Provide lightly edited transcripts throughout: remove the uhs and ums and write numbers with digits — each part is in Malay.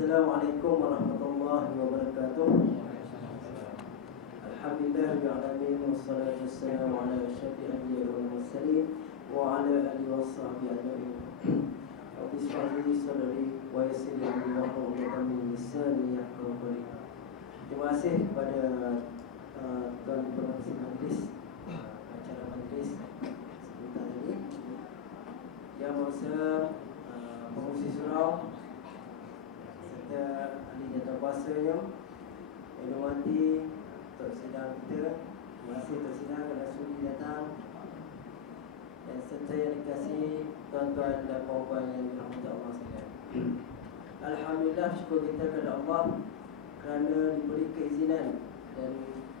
Assalamualaikum warahmatullahi wabarakatuh. Alhamdulillahirrahmanirrahim. Wassalatu wassalamu ala asyrafil anbiya'i wal mursalin wa ala alihi washabbihi ajma'in. Rabbi shrah li sadri wa yassir li amri wahlul 'uqdatam min lisani yafqahu qawli. Terima kasih kepada tuan pengasih majlis, acara majlis sebentar tadi yang berusaha pengurusi surau serta ahli jawatan kuasanya yang dihormati Tok Sidang kita. Terima kasih Tok Sidang kerana sudi datang, dan serta yang dikasihi tuan-tuan dan puan-puan yang dirahmati Allah sekalian. Alhamdulillah, syukur kita kepada Allah kerana diberi keizinan dan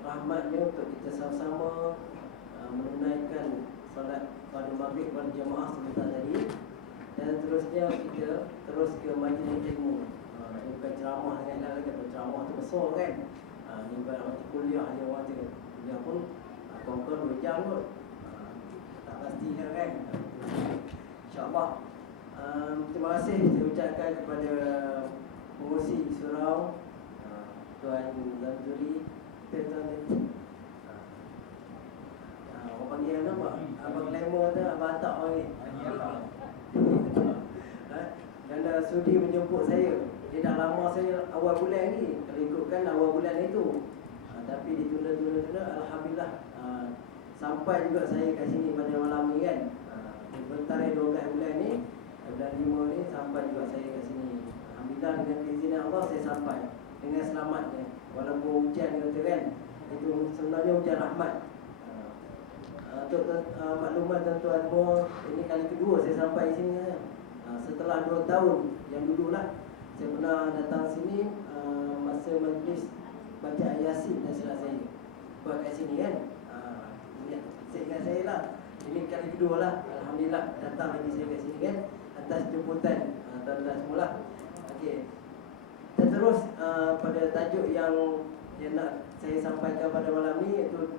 rahmatnya untuk kita sama-sama menunaikan solat pada maghrib berjemaah sebentar tadi, dan terusnya kita terus ke majlis ilmu. Ini bukan ceramah dengan lagi, ceramah tu besar kan. Ini bukan waktu kuliah je, waktu kuliah pun kau 2 jam kot. Tak pasti kan. InsyaAllah. Terima kasih saya ucapkan kepada pengurusi surau, Tuan Zamzuri, Tuan orang panggil apa? Abang Glamour tu, Abang Atak panggil. Kerana sudi menjemput saya. Dia dah lama saya awal bulan ni, kalau ikutkan awal bulan itu. Tapi ditunda. Alhamdulillah sampai juga saya kat sini pada malam ni kan. Sebentar 12 bulan ni, bulan 5 ni sampai juga saya kat sini. Alhamdulillah dengan keizinan Allah saya sampai dengan selamatnya. Walaupun hujan kata kan, itu sebenarnya hujan rahmat. Untuk maklumat tuan-tuan semua, ini kali kedua saya sampai sini. Setelah 2 tahun yang dululah saya pernah datang sini masa majlis baca Yasin dan silap saya buat kat sini kan. Saya ingat saya lah, ini kali kedua lah. Alhamdulillah datang lagi saya kat sini kan, atas jemputan tuan-tuan semula. Okey, kita terus pada tajuk yang nak saya sampaikan pada malam ni, iaitu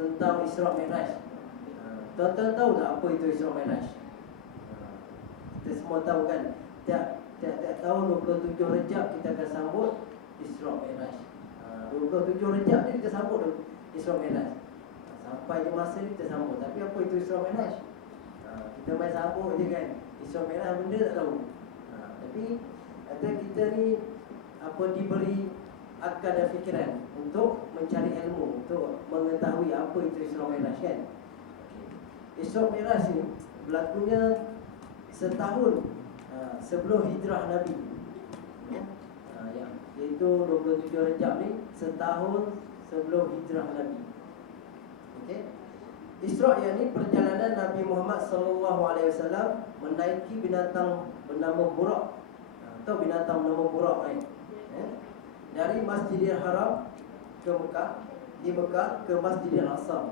tentang Isra' Mi'raj. Tuan-tuan tahu tak apa itu Isra' Mi'raj? Kita semua tahu kan, tiap tahun 27 Rejab kita akan sambut Isra' Mi'raj. 27 Rejab ni kita sambut Isra' Mi'raj. Sampai je masa ni kita sambut. Tapi apa itu Isra' Mi'raj? Kita main sambut je kan. Isra' Mi'raj benda tak tahu. Tapi kata kita ni diberi akal dan fikiran untuk mencari ilmu, untuk mengetahui apa itu Isra' Mi'raj kan. Isra' Mi'raj ni berlakunya setahun sebelum hijrah Nabi, iaitu 27 Rejab ni setahun sebelum hijrah Nabi. Okey. Isra' yang ni perjalanan Nabi Muhammad SAW menaiki binatang bernama Buraq, atau binatang bernama Buraq ni, dari Masjidil Haram ke Mekah, di Mekah ke Masjidil Aqsa.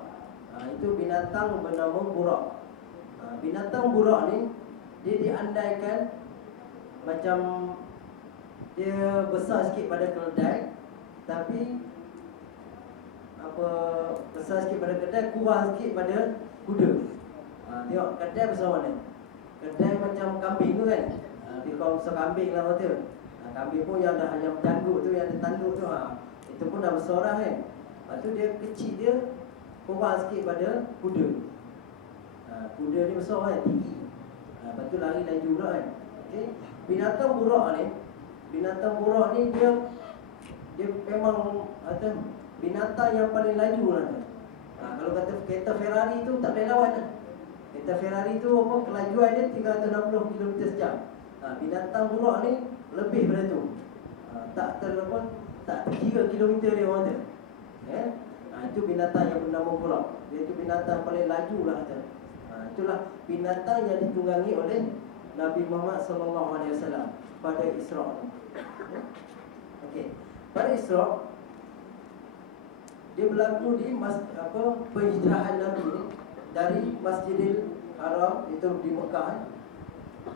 Itu binatang bernama Buraq. Binatang Buraq ni dia diandaikan macam dia besar sikit pada keledai, tapi besar sikit pada keledai, kurang sikit pada kuda. Tengok keledai besar mana? Keledai macam kambing tu kan. Dia kau besar kambing lah kata. Kambing pun yang dah ayam tanduk tu, yang ada tanduk tu, itu pun dah besar dah kan. Lepas tu dia kecil, dia kurang sikit pada kuda. Kuda ni besar kan, tinggi. Lepas tu lari laju pula kan. Okay. Binatang Buraq ni dia memang binatang yang paling laju lah. Kalau kata kereta Ferrari tu tak boleh lawan lah. Kereta Ferrari tu kelajuan dia 360 km sejam. Binatang Buraq ni lebih daripada tu. Tak terkira kilometer dia orang tu. Itu binatang yang bernama Buraq. Dia tu binatang paling laju lah kata. Itulah binatang yang ditunggangi oleh Nabi Muhammad SAW pada Isra' ni. Okey. Pada Isra' dia berlaku di penghijrahan Nabi ni dari Masjidil Haram, itu di Mekah,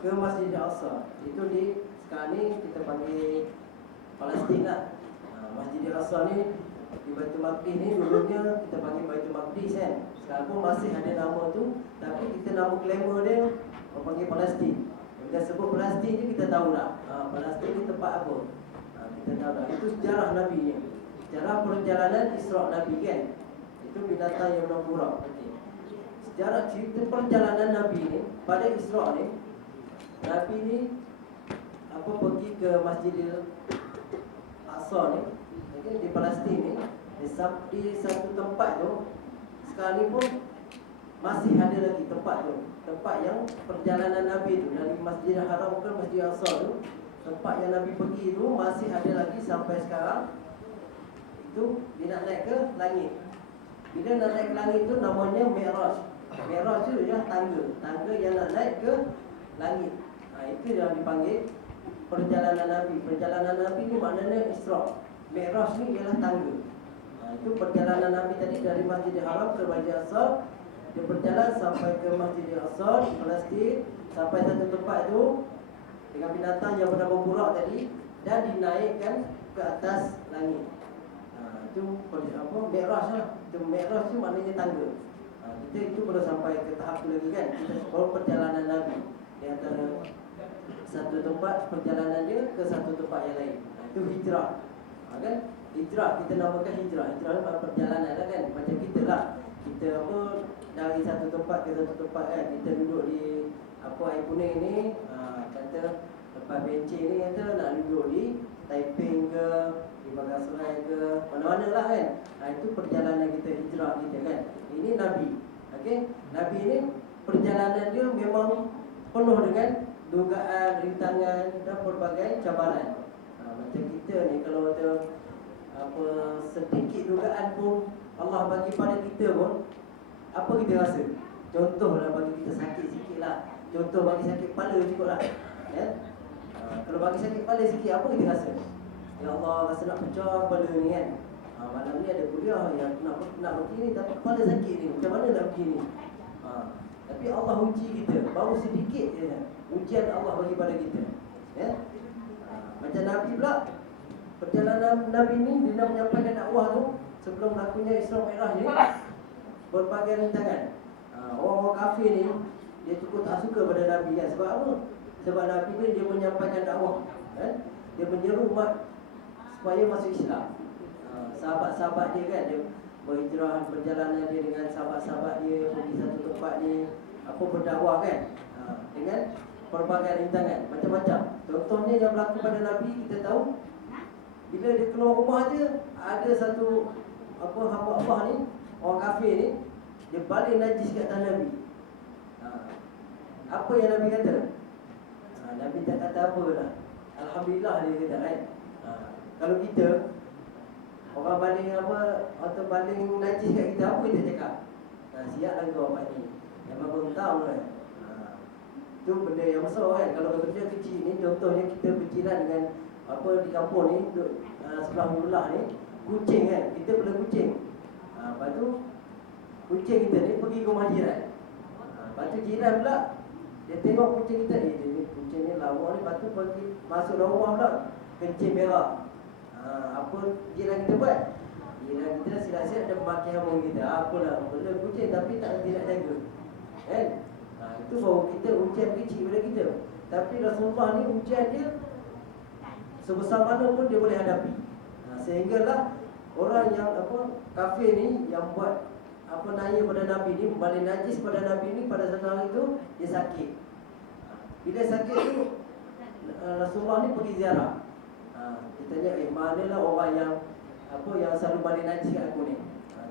ke Masjidil Aqsa. Itu sekarang ni kita panggil Palestin lah. Masjidil Aqsa ni di Baitul Maqdis ni dulunya kita panggil Baitul Maqdis kan. Sekarang pun masih ada nama tu, tapi kita nama glamour dia orang panggil Palestin. Kita sebut Palestin ni kita tahu dah. Palestin ni tempat apa? Kita tahu dah. Itu sejarah Nabi ni. Sejarah perjalanan Isra' Nabi kan. Itu binatang yang berburak. Okay. Sejarah cerita perjalanan Nabi ni pada Isra' ni, Nabi ni pergi ke Masjidil Aqsa ni, okay, di Palestin ni, di satu tempat tu. Sekarang ni pun masih ada lagi tempat tu. Tempat yang perjalanan Nabi tu dari Masjidil Haram ke Masjidil Aqsa tu, tempat yang Nabi pergi tu masih ada lagi sampai sekarang. Itu dia nak naik ke langit. Bila nak naik ke langit tu namanya Mi'raj. Mi'raj tu ialah tangga yang nak naik ke langit. Itu yang dipanggil perjalanan Nabi. Perjalanan Nabi ni maknanya Isra'. Mi'raj ni ialah tangga. Itu perjalanan Nabi tadi dari Masjidil Haram ke Masjidil Aqsa. Dia berjalan sampai ke Masjidil Aqsa di Palestin, sampai satu tempat tu dengan binatang yang pernah berburak tadi, dan dinaikkan ke atas langit. Itu apa? Mi'raj lah. Itu Mi'raj tu maknanya tangga. Kita itu perlu sampai ke tahap tu lagi kan. Kita baru perjalanan Nabi di antara satu tempat perjalanan dia ke satu tempat yang lain. Itu hijrah. Kan? Hijrah kita namakan hijrah. Hijrah itu perjalanan lah kan. Macam kita lah. Kita apa dari satu tempat ke satu tempat kan. Kita duduk di air kuning ni, kata tempat bencin ni kata nak duduk di Taiping ke, di Bagasrai ke, mana-mana lah kan. Itu perjalanan kita, hijrah kita kan. Ini Nabi. Okay? Nabi ni perjalanan dia memang penuh dengan dugaan, rintangan dan pelbagai cabaran. Macam kita ni kalau ada sedikit dugaan pun Allah bagi pada kita pun, apa kita rasa? Contohlah bagi kita sakit sikit lah. Contoh bagi sakit kepala juga lah ya? Kalau bagi sakit kepala sikit, apa kita rasa? Ya Allah, rasa nak pecah kepala ni kan. Malam ni ada kuliah yang nak begini tapi kepala sakit ni, macam mana nak begini? Tapi Allah uji kita, baru sedikit je ujian Allah bagi pada kita ya? Macam Nabi pula, perjalanan Nabi ni dia nak menyampaikan dakwah tu sebelum berlakunya Isra' Mi'raj ni, berbagai rintangan. Orang-orang kafir ni dia cukup tak suka pada Nabi kan. Sebab apa? Sebab Nabi ni dia menyampaikan dakwah kan? Dia menyeru umat supaya masuk Islam. Sahabat-sahabat dia kan, dia berhijrah, perjalanan dia dengan sahabat-sahabat dia pergi satu tempat ni, berdakwah kan, dengan pelbagai rintangan macam-macam. Contohnya yang berlaku pada Nabi, kita tahu bila dia keluar rumah je, ada satu hamba-hamba ni, orang kafir ni, dia balik najis kat atas Nabi. Apa yang Nabi kata? Nabi tak kata apa lah. Alhamdulillah dia kata kan. Kalau kita orang baling atau baling najis kat kita, apa kita cakap? Siaplah kau apa ni, memang belum tahu kan. Itu benda yang besar kan. Kalau benda kecil ni, contohnya kita berjiran dengan di kampung ni, sebelah mulah ni, kucing kan, kita bela kucing. Lepas tu kucing kita ni pergi ke rumah jiran. Lepas tu jiran pula dia tengok kucing kita ni, kucing ni lawa ni, lepas tu pergi masuk dalam rumah pula, kencing berak. Apa jiran kita buat? Jiran kita silap-silap dia maki hama kita. Apalah, bela kucing tapi tak tidak jaga kan? Itu baru kita ujian kecil pada kita. Tapi Rasulullah ni ujian dia sebesar mana pun dia boleh hadapi. Sehinggalah orang yang kafir ni yang buat naya pada Nabi ni, balik najis pada Nabi ni, pada satu hari tu dia sakit. Bila sakit tu Rasulullah ni pergi ziarah. Dia tanya, manalah orang yang yang selalu balik najis kat aku ni.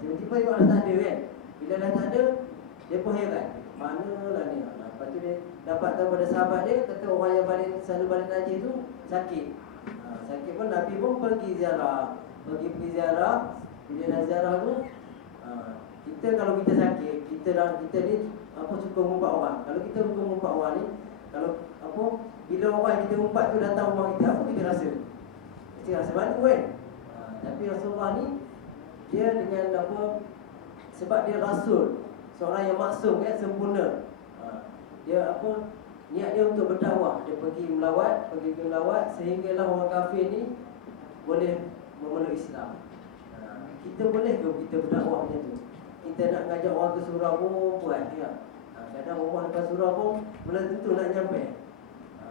Tiba-tiba dia dah tak ada kan. Bila dah tak ada, dia pun heran, manalah ni. Lepas tu dia dapat tahu pada sahabat dia, kata orang yang selalu balik najis tu sakit. Sakit pun Nabi pun pergi ziarah. Pergi ziarah. Bila dah ziarah tu, kita kalau kita sakit, kita ni suka ngumpat orang. Kalau kita suka ngumpat orang ni, kalau bila orang kita ngumpat tu datang rumah kita, apa kita rasa? Mesti rasa malu kan. Tapi Rasulullah ni dia dengan sebab dia rasul, seorang yang maksum kan, sempurna. Dia niat dia untuk berdakwah. Dia pergi melawat sehinggalah orang kafir ni boleh memeluk Islam. Kita boleh ke kita berdakwah macam tu? Kita nak ngajak orang ke surau pun buat ya. Kadang orang lepas surau pun belum tentu nak nyampe.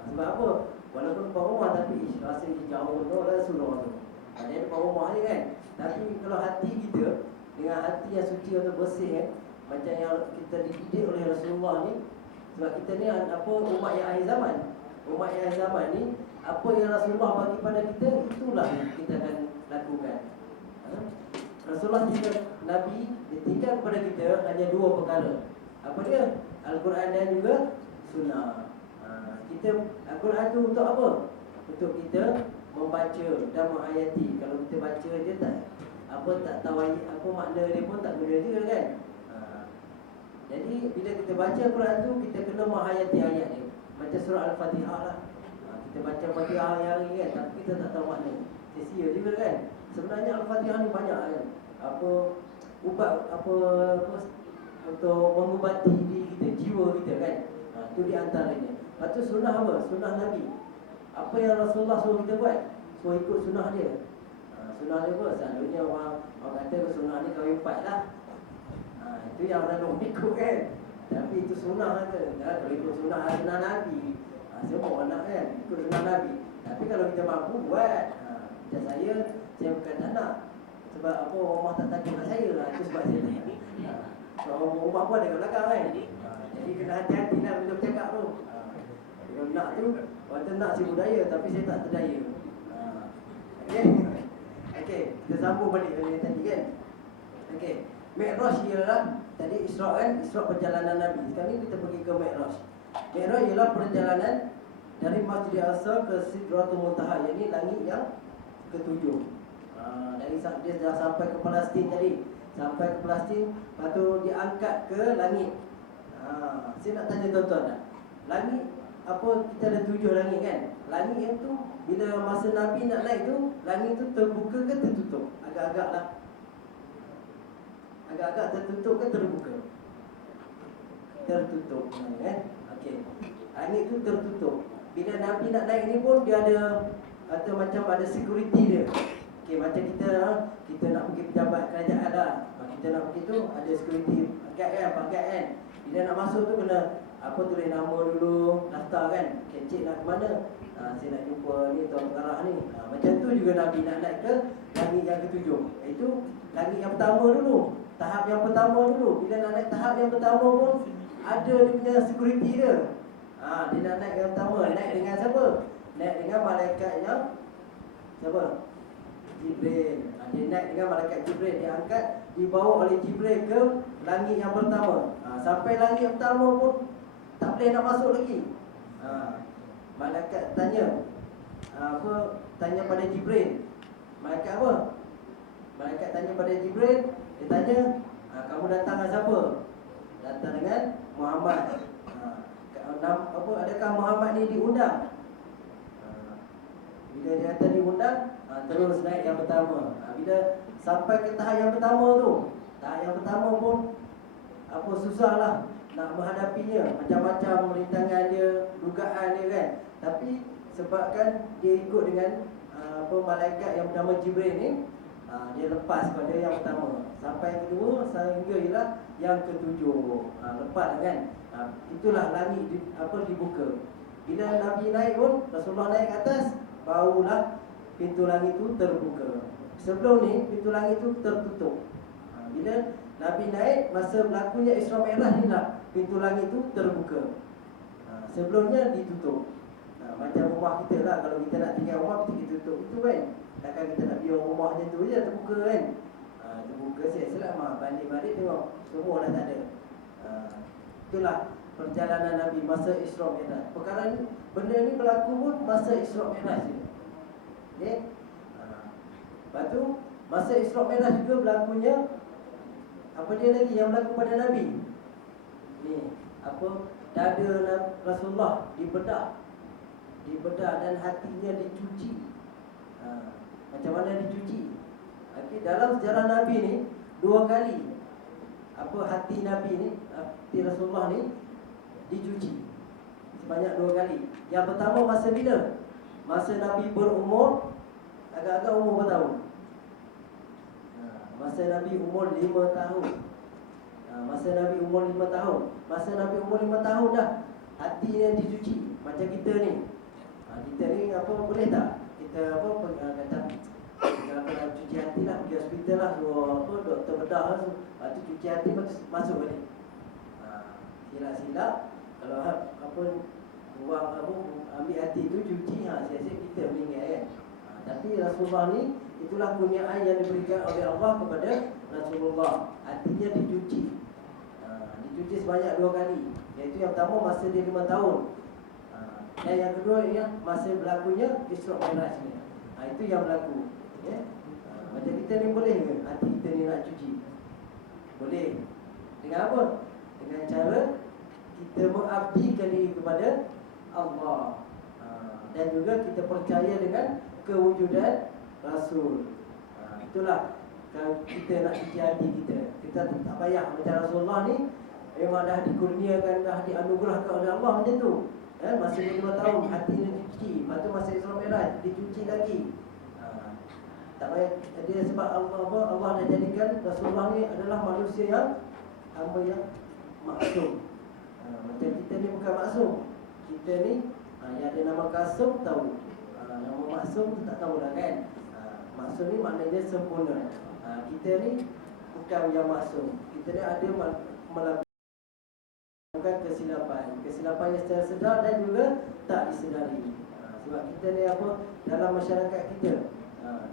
Sebab apa? Walaupun depan rumah tapi rasa jauh tu Rasulullah tu. Ada depan rumah ni kan. Tapi kalau hati kita dengan hati yang suci atau bersih kan, macam yang kita dididik oleh Rasulullah ni. Sebab kita ni apa, umat yang akhir zaman. Umat yang akhir zaman ni, apa yang Rasulullah bagi pada kita, itulah yang kita akan lakukan. Rasulullah tinggal, Nabi dia tinggal kepada kita hanya dua perkara. Apa dia? Al-Quran dan juga Sunnah. Kita Al-Quran tu untuk apa? Untuk kita membaca dan menghayati. Kalau kita baca je tak tahu apa makna dia pun tak guna juga kan. Jadi bila kita baca Al-Quran tu, kita kena menghayati ayat dia. Macam surah Al-Fatihah lah. Kita baca Fatihah hari-hari kan, tapi kita tak tahu makna. Sia-sia juga kan. Sebenarnya Al-Fatihah ni banyak kan. Ubat untuk mengubati diri kita, jiwa kita kan. Itu di antaranya. Lepas tu sunnah apa? Sunnah Nabi. Apa yang Rasulullah suruh kita buat? Suruh ikut sunnah dia. Sunnah dia apa? Selalunya orang kata sunnah ni kahwin 4 lah. Itu yang orang ikut kan. Tapi itu sunnah kata. Kalau ikut sunnah Nabi, semua orang nak kan ikut sunnah Nabi. Tapi kalau kita mampu buat, macam saya bukan tak nak. Sebab apa, rumah tak takut nak saya lah. Itu sebab saya tak nak. Kalau rumah pun ada kat belakang kan. Jadi kena hati-hati lah bila bercakap tu. Kalau nak tu, kata nak si budaya, tapi saya tak terdaya. Okey, kita sambung balik dari tadi kan. Okey, Mi'raj ialah tadi Isra' kan, Isra' perjalanan Nabi. Sekarang ni kita pergi ke Mi'raj. Mi'raj ialah perjalanan dari Masjid Al-Aqsa ke Sidratul Muntaha, iaitu langit yang ketujuh. Dari dia dah sampai ke Palestin tadi. Sampai ke Palestin, lepas tu diangkat ke langit. Saya nak tanya tuan-tuan tak? Langit, apa kita ada 7 langit kan? Langit yang tu, bila masa Nabi nak naik tu, langit tu terbuka ke tertutup? Agak-agak lah. Agak-agak tertutup ke terbuka? Tertutup kan? Okey. Langit tu tertutup. Bila Nabi nak naik ni pun dia ada, atau macam ada security dia. Okey, macam kita nak pergi pejabat kerajaan lah. Kita nak pergi tu ada security pakai kan. Bila nak masuk tu kena tulis nama dulu, daftar kan. Cik nak ke mana? Saya nak jumpa ni tuan pengarah ni. Macam tu juga Nabi nak naik ke langit yang ketujuh. Itu langit yang pertama dulu. Tahap yang pertama dulu. Bila nak naik tahap yang pertama pun ada dia punya security dia. Dia nak naik yang pertama. Naik dengan siapa? Naik dengan malaikat yang siapa? Jibril. Dia naik dengan malaikat Jibril. Dia angkat, dibawa oleh Jibril ke langit yang pertama. Sampai langit yang pertama pun tak boleh nak masuk lagi. Malaikat tanya tanya pada Jibril. Malaikat apa? Malaikat tanya pada Jibril. Dia tanya, kamu datang dengan siapa? Datang dengan Muhammad. Adakah Muhammad ni diundang? Bila dia kata diundang, terus naik yang pertama. Bila sampai ke tahap yang pertama tu, tahap yang pertama pun susahlah nak menghadapinya. Macam-macam rintangan dia, dugaan dia kan. Tapi sebabkan dia ikut dengan malaikat yang bernama Jibril ni, dia lepas pada yang pertama. Sampai yang kedua, sehingga ialah yang ketujuh. Lepas kan. Itulah langit dibuka. Bila Nabi naik pun, Rasulullah naik ke atas, barulah pintu langit tu terbuka. Sebelum ni pintu langit tu tertutup. Bila Nabi naik, masa berlakunya Isra Mi'raj ni lah, pintu langit tu terbuka. Sebelumnya ditutup. Macam rumah kita lah, kalau kita nak tinggal rumah kita tutup itu kan. Takkan kita nak biar rumah macam tu je terbuka kan. Terbuka selamat, balik-balik tengok semua dah tak ada. Itulah perjalanan Nabi masa Isra Mi'raj. Perkara ni, benda ni berlaku pun masa Isra Mi'raj ni. Okey. Lepas tu masa Isra Mi'raj juga berlakunya apa dia lagi yang berlaku pada Nabi? Ni, dada Rasulullah dibedah dan hatinya dicuci. Macam mana dicuci? Okey, dalam sejarah Nabi ni 2 kali hati Nabi ni, hati Rasulullah ni dicuci. Sebanyak 2 kali. Yang pertama masa bila? Masa Nabi berumur agak-agak umur berapa tahun? Masa Nabi umur 5 tahun. Masa Nabi umur 5 tahun. Masa Nabi umur 5 tahun dah hati yang dicuci. Macam kita ni, apa boleh tak kita apa kata kalau cuci hati lah, pergi hospital lah, suruh apa doktor bedah lah, lepas tu cuci hati masuk balik. Silap-silap kalau apa buang apa ambil hati tu cuci, siap-siap kita meninggal kan. Tapi Rasulullah ni itulah kurniaan yang diberikan oleh Allah kepada Rasulullah. Hatinya dicuci. Dicuci sebanyak 2 kali. Iaitu yang pertama masa dia 5 tahun. Dan yang kedua ialah masa berlakunya Isra' Mi'raj ni. Itu yang berlaku. Ya? Macam kita ni boleh ke hati kita ni nak cuci? Boleh. Dengan apa? Dengan cara kita mengabdikan diri kepada Allah. Dan juga kita percaya dengan kewujudan Rasul. Itulah kalau kita nak cuci hati kita. Kita tak payah macam Rasulullah ni memang dah dikurniakan, dah dianugerahkan oleh Allah macam tu. Masa 5 tahun hati dia dicuci. Lepas tu masa Isra' Mi'raj dicuci lagi. Tak payah dia sebab Allah dah jadikan Rasulullah ni adalah manusia yang hamba yang maksum. Macam kita ni bukan maksum. Kita ni yang ada nama Kasum tahu. Nama maksum tak tahu lah kan. Maksum ni maknanya sempurna. Kita ni bukan yang maksum. Kita ni ada melakukan kesilapan yang secara sedar dan juga tak disedari. Sebab kita ni apa dalam masyarakat kita,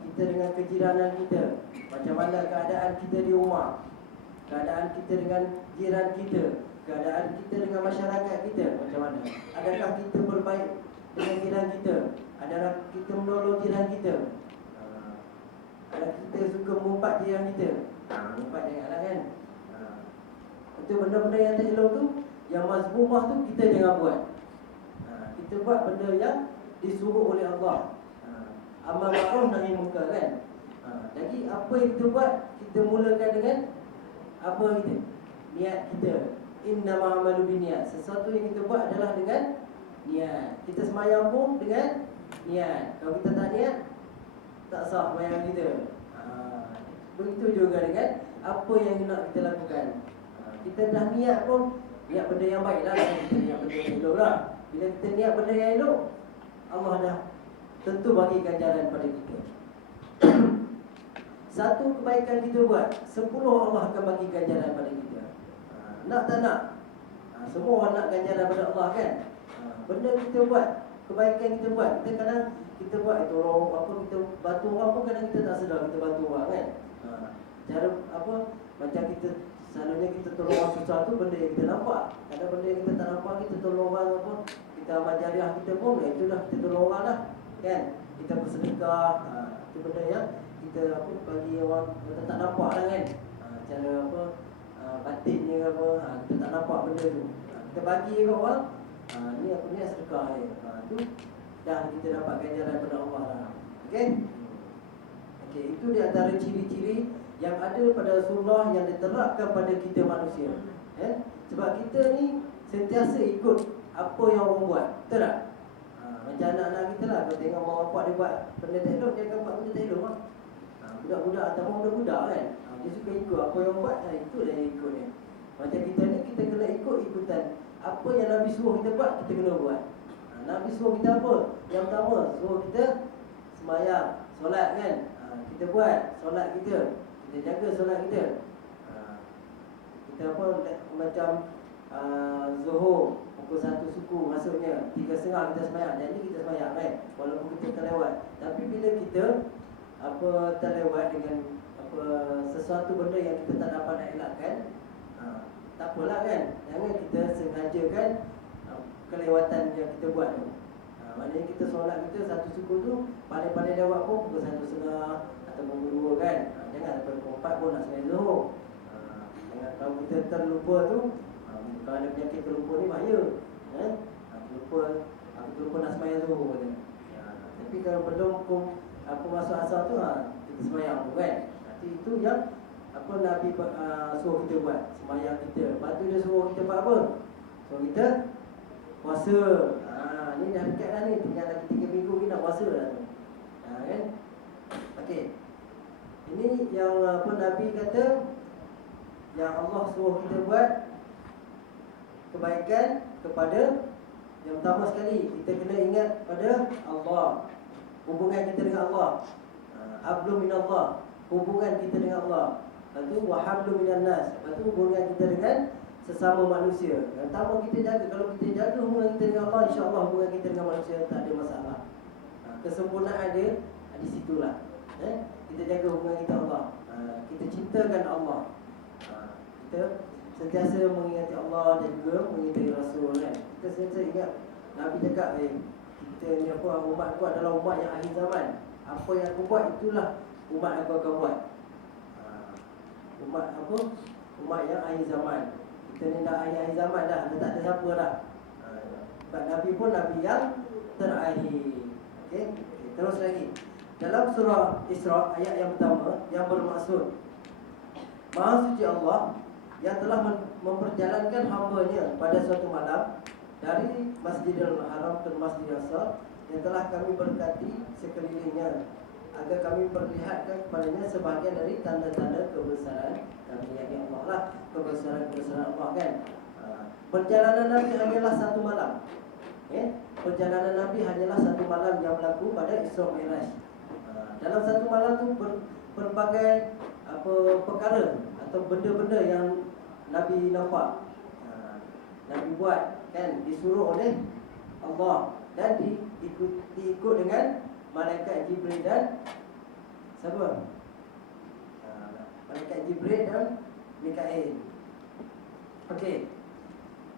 kita dengan kejiranan kita, macam mana keadaan kita di rumah, keadaan kita dengan jiran kita, keadaan kita dengan masyarakat kita macam mana. Adakah kita berbaik dengan jiran kita? Adakah kita menolong jiran kita? Adakah kita suka mengumpat jiran kita? Mengumpat janganlah kan. Itu benda-benda yang tak elok tu, yang mazmumah tu kita jangan buat. Kita buat benda yang disuruh oleh Allah. Amal ma'ruf nahi munkar kan. Jadi apa yang kita buat, kita mulakan dengan apa kita? Niat kita. Innamal a'malu binniyat. Sesuatu yang kita buat adalah dengan niat. Kita sembahyang pun dengan niat. Kalau kita tak niat, tak sah sembahyang kita. Begitu juga dengan apa yang nak kita lakukan. Kita dah niat pun, niat benda yang baik lah. Kita niat benda yang elok lah. Bila kita niat benda yang elok, Allah dah tentu bagi ganjaran pada kita. Satu kebaikan kita buat, 10 Allah akan bagi ganjaran pada kita. Nak tak nak? Semua orang nak ganjaran pada Allah kan. Benda kita buat, kebaikan kita buat, kita kadang kita buat itu orang apa, kita bantu orang pun kadang kita tak sedar kita bantu orang kan. Cara apa, macam kita selalunya kita tolong orang susah tu benda yang kita nampak. Kadang benda yang kita tak nampak, kita tolong orang apa, kita amal jariah kita pun, itulah kita tolong orang lah kan. Kita bersedekah, itu benda yang kita apa, bagi orang kita tak nampak lah kan. Cara apa, batinnya apa, kita tak nampak benda tu, kita bagi ke orang, ni aku ni sedekah ni, tu dah kita dapat ganjaran daripada Allah lah. Okay? Okay, itu di antara ciri-ciri yang ada pada Rasulullah yang diterapkan pada kita manusia. Sebab kita ni sentiasa ikut apa yang orang buat, betul tak? Macam anak-anak kita lah, kalau tengok mak bapak dia buat benda tak elok, dia akan buat benda tak elok lah. Budak-budak ataupun budak-budak kan, dia suka ikut apa yang buat, itu dia ikut dia. Macam kita ni, kita kena ikut-ikutan. Apa yang Nabi suruh kita buat, kita kena buat. Nabi suruh kita apa? Yang pertama, suruh kita sembahyang, solat kan. Kita buat solat kita, kita jaga solat kita. Kita apa, macam Zuhur pukul 1 suku maksudnya 3.30 kita sembahyang. Jadi kita sembahyang kan, walaupun kita terlewat. Tapi bila kita apa terlewat dengan apa sesuatu benda yang kita tak dapat nak elakkan, tak apalah kan. Jangan kita sengajakan kelewatan yang kita buat tu. Maknanya kita solat kita 1 suku tu paling-paling lewat pun pukul 1.30 atau pukul 2 kan. Jangan sampai pukul 4 pun nak sembahyang Zuhur. Kalau kita terlupa tu, kalau ada penyakit terlupa ni bahaya. Terlupa nak sembahyang Zuhur kata. Tapi kalau belum pun apa masuk asar tu, kita sembahyang tu kan. Nanti itu yang apa Nabi suruh kita buat, sembahyang kita. Lepas tu dia suruh kita buat apa? Suruh kita puasa. Ni dah dekat dah ni, tinggal lagi 3 minggu ni nak puasa dah tu. Kan? Okey. Ini yang apa Nabi kata, yang Allah suruh kita buat kebaikan kepada Yang pertama sekali, kita kena ingat pada Allah, hubungan kita dengan Allah. Hablu minallah, hubungan kita dengan Allah. Lepas tu wahablu minan nas, lepas tu hubungan kita dengan sesama manusia. Yang pertama kita jaga, kalau kita jaga hubungan kita dengan Allah, insya-Allah hubungan kita dengan manusia tak ada masalah. Kesempurnaan dia di situlah. Kita jaga hubungan kita Allah. Kita cintakan Allah. Kita sentiasa mengingati Allah dan juga mengingati Rasul kan. Kita sentiasa ingat Nabi cakap kita ni apa, umat aku adalah umat yang akhir zaman. Apa yang aku buat itulah umat aku akan buat. Umat apa? Umat yang akhir zaman. Kita ni dah akhir zaman dah tak ada siapa dah. Sebab Nabi pun Nabi yang terakhir. Okey, terus lagi. Dalam surah Isra ayat yang pertama yang bermaksud Maha suci Allah yang telah memperjalankan hamba-Nya pada suatu malam dari Masjidil Haram ke Masjidil Aqsa yang telah kami berkati sekelilingnya agar kami perlihatkan kepadanya sebahagian dari tanda-tanda kebesaran kami, yakni Allah lah, kebesaran Allah kan. Perjalanan Nabi hanyalah satu malam. Perjalanan Nabi hanyalah satu malam yang berlaku pada Isra Mi'raj. Dalam satu malam tu berbagai perkara atau benda-benda yang Nabi nampak, Nabi buat kan, disuruh oleh Allah dan diikut dengan malaikat Jibril dan siapa? Malaikat Jibril dan Mikail. Okey.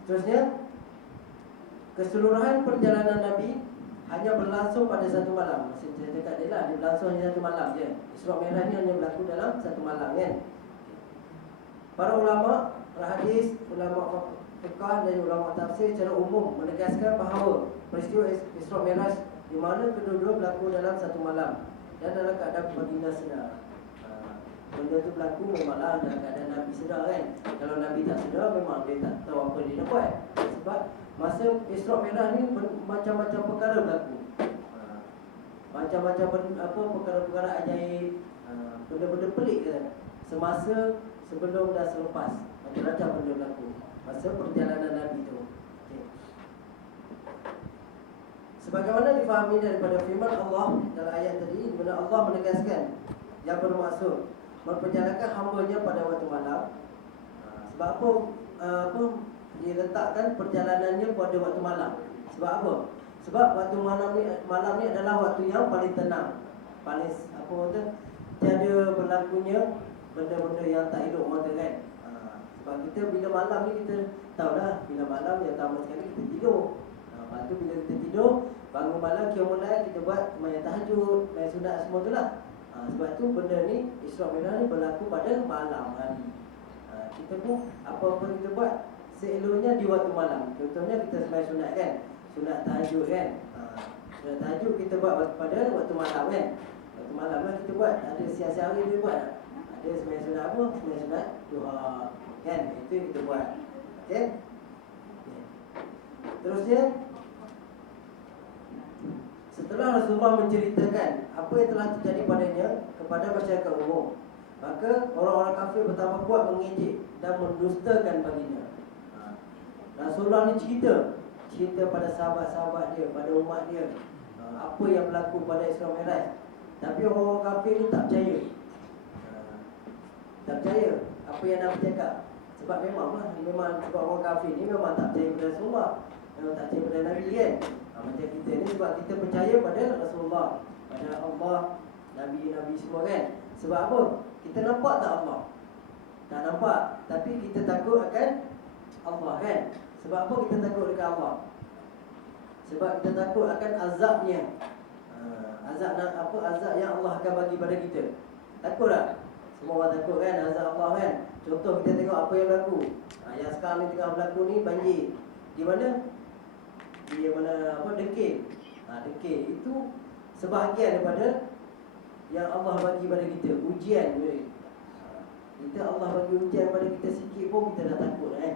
Terusnya, keseluruhan perjalanan Nabi hanya berlangsung pada satu malam. Maksud saya cakap dia lah, dia berlangsung hanya satu malam je. Isra Mi'raj ni hanya berlaku dalam satu malam kan. Para ulama hadis, ulama fiqh dan ulama tafsir secara umum menegaskan bahawa peristiwa Isra Mi'raj di mana kedua-dua berlaku dalam satu malam dan dalam keadaan baginda sedar. Benda tu berlaku memanglah dalam keadaan Nabi sedar kan. Kalau Nabi tak sedar memang dia tak tahu apa dia nak buat. Sebab masa Isra Mi'raj ni macam-macam perkara berlaku. Macam-macam perkara-perkara ajaib, benda-benda pelik kan. Semasa, sebelum dan selepas, macam-macam benda berlaku masa perjalanan Nabi tu. Sebagaimana difahami daripada firman Allah dalam ayat tadi, di mana Allah menegaskan yang bermaksud memperjalankan hamba-Nya pada waktu malam. Sebab apa diletakkan perjalanannya pada waktu malam? Sebab apa? Sebab waktu malam ni adalah waktu yang paling tenang, paling tiada berlakunya benda-benda yang tak elok mata kan. Sebab kita bila malam ni kita tahu dah, bila malam yang pertama sekali kita tidur. Lepas tu bila kita tidur, bangun malam mulai kita buat sembahyang tahajud, main sunat semua tu lah. Sebab tu benda ni Isra Mi'raj ni berlaku pada malam hari. Kita pun apa-apa kita buat seeloknya di waktu malam. Contohnya kita sembahyang sunat kan, sunat tahajud kan. Sunat tahajud kita buat pada waktu malam kan. Waktu malam lah kita buat. Ada siang-siang hari kita buat. Ada sembahyang sunat apa? Sembahyang sunat duha kan. Itu yang kita buat. Okey. Terusnya, setelah Rasulullah menceritakan apa yang telah terjadi padanya kepada masyarakat umum, maka orang-orang kafir bertambah kuat mengejek dan mendustakan baginda. Rasulullah ni cerita pada sahabat-sahabat dia, pada umat dia, apa yang berlaku pada Isra Mi'raj. Tapi orang-orang kafir ni tak percaya. Tak percaya apa yang Nabi cakap. Sebab memang sebab orang kafir ni memang tak percaya pada Rasulullah, memang tak percaya pada Nabi kan. Macam kita ni sebab kita percaya pada Rasulullah, pada Allah, Nabi-Nabi semua kan. Sebab apa? Kita nampak tak Allah? Tak nampak. Tapi kita takut akan Allah kan. Sebab apa kita takut dekat Allah? Sebab kita takut akan azabnya. Azab yang Allah akan bagi pada kita. Takut tak? Semua orang takut kan azab Allah kan. Contoh kita tengok apa yang berlaku. Yang sekarang ni tengah berlaku ni banjir. Di mana? Di mana Degil. Degil itu sebahagian daripada yang Allah bagi pada kita, ujian. Kita Allah bagi ujian pada kita sikit pun kita dah takut kan.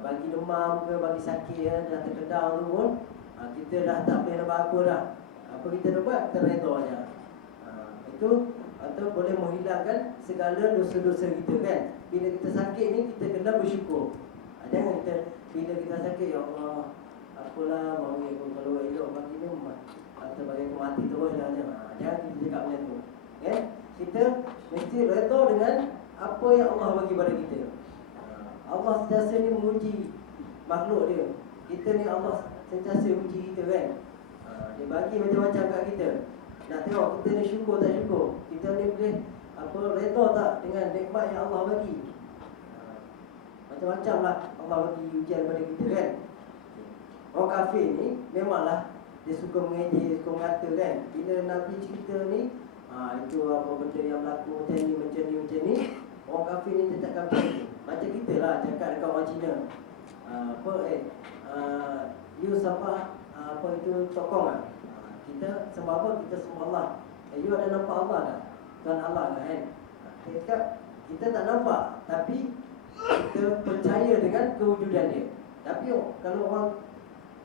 Bagi demam ke, bagi sakit dah terkedal tu pun kita dah tak boleh nak buat apa dah. Apa kita nak buat? Kita redha je. Itu atau boleh menghilangkan segala dosa-dosa kita kan. Bila kita sakit ni kita kena bersyukur. Jangan kita bila kita sakit, ya Allah, apalah mau kalau elok bagi ni atau bagi mati terus dah jangan kita cakap macam tu. Okay? Kita mesti redha dengan apa yang Allah bagi pada kita. Allah sentiasa ni menguji makhluk dia. Kita ni Allah sentiasa uji kita kan. Dia bagi macam-macam kat kita. Nak tengok kita ni syukur tak syukur. Kita ni boleh redha tak dengan nikmat yang Allah bagi. Macam-macam lah Allah bagi ujian pada kita kan. Orang kafir ni memanglah dia suka mengejek, suka mengata kan. Bila Nabi cerita ni itu apa benda yang berlaku macam ni, orang kafir ni dia takkan percaya. Macam kita lah cakap dekat orang Cina, you siapa apa itu tokong lah. Kita sembah apa? Kita sembah Allah. You ada nampak Allah tak? Tuhan Allah kan? Kita cakap kita tak nampak, tapi kita percaya dengan kewujudan dia. Tapi kalau orang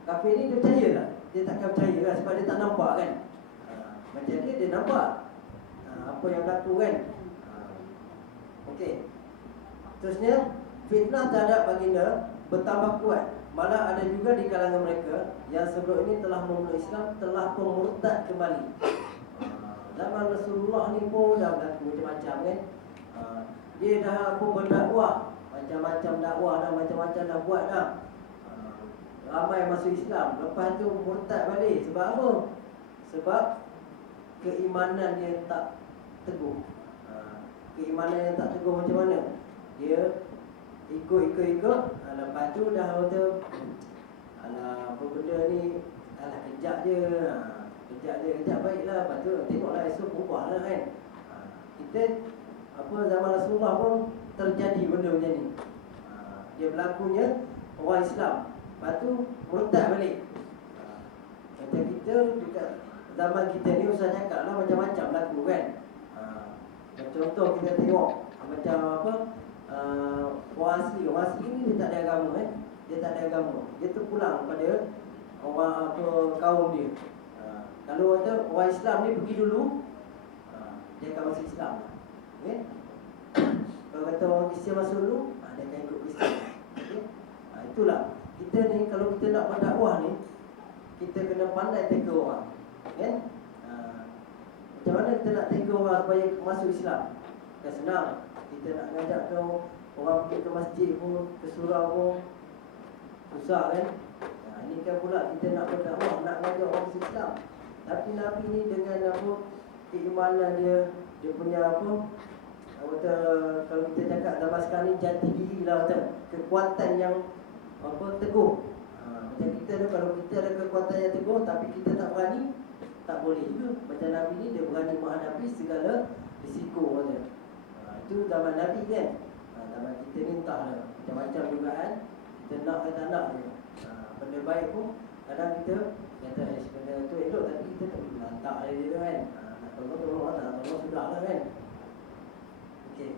kafir ni dia percaya tak? Dia takkan percaya kan, sebab dia tak nampak kan. Macam dia nampak apa yang berlaku kan. Okey. Terusnya fitnah terhadap baginda bertambah kuat. Malah ada juga di kalangan mereka yang sebelum ini telah memeluk Islam telah pun murtad kembali. Zaman Rasulullah ni pun dah berlaku macam-macam kan. Dia dah pun berdakwah, macam-macam dakwah dah, macam-macam dah buat dah. Ramai masuk Islam, lepas tu murtad balik. Sebab apa? Sebab keimanan dia tak teguh. Keimanan yang tak teguh macam mana? Dia ikut, lepas tu dah kata alah apa benda ni, alah kejap je, kejap baiklah. Lepas tu tengoklah esok berubah lah kan. Kita zaman Rasulullah pun terjadi benda macam ni. Dia berlakunya orang Islam, lepas tu murtad balik. Macam kita dekat zaman kita ni usah cakap lah macam-macam berlaku kan. Contoh kita tengok macam apa, orang asli ni dia tak ada agama kan. Dia tak ada agama, dia terpulang pada orang kaum dia. Kalau ada orang Islam ni pergi dulu, dia akan masuk Islam. Okay? Kalau kata orang Kristian masuk dulu, dia akan ikut Kristian. Okay? Itulah kita ni, kalau kita nak berdakwah ni, kita kena pandai teka orang kan. Macam mana kita nak teka orang supaya masuk Islam? Kan senang. Kita nak ngajak kau orang pergi ke masjid pun, ke surau pun susah kan. Ini kan pula kita nak berdakwah, nak ngajak orang masuk Islam. Tapi Nabi ni dengan keimanan dia punya kalau kita cakap zaman sekarang ni jati diri lah, kekuatan yang teguh. Macam kita tu, kalau kita ada kekuatan yang teguh tapi kita tak berani, tak boleh juga. Macam Nabi ni dia berani menghadapi segala risiko kata. Itu zaman Nabi kan. Zaman kita ni entahlah, macam-macam dugaan. Kita nak ke tak nak je. Benda baik pun kadang kita kata benda tu elok, tapi kita tak boleh lantak dia kan. Nak tolong, tak nak tolong sudah lah kan. Okey.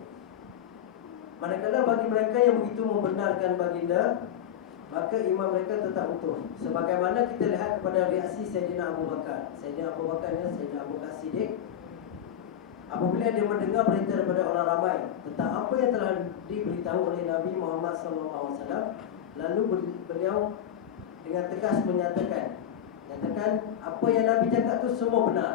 Manakala bagi mereka yang begitu membenarkan baginda, maka iman mereka tetap utuh. Sebagaimana kita lihat kepada reaksi Sayyidina Abu Bakar. Sayyidina Abu Bakar ni Sayyidina Abu Bakar Siddiq. Apabila dia mendengar berita daripada orang ramai tentang apa yang telah diberitahu oleh Nabi Muhammad SAW, lalu beliau dengan tegas menyatakan apa yang Nabi cakap tu semua benar.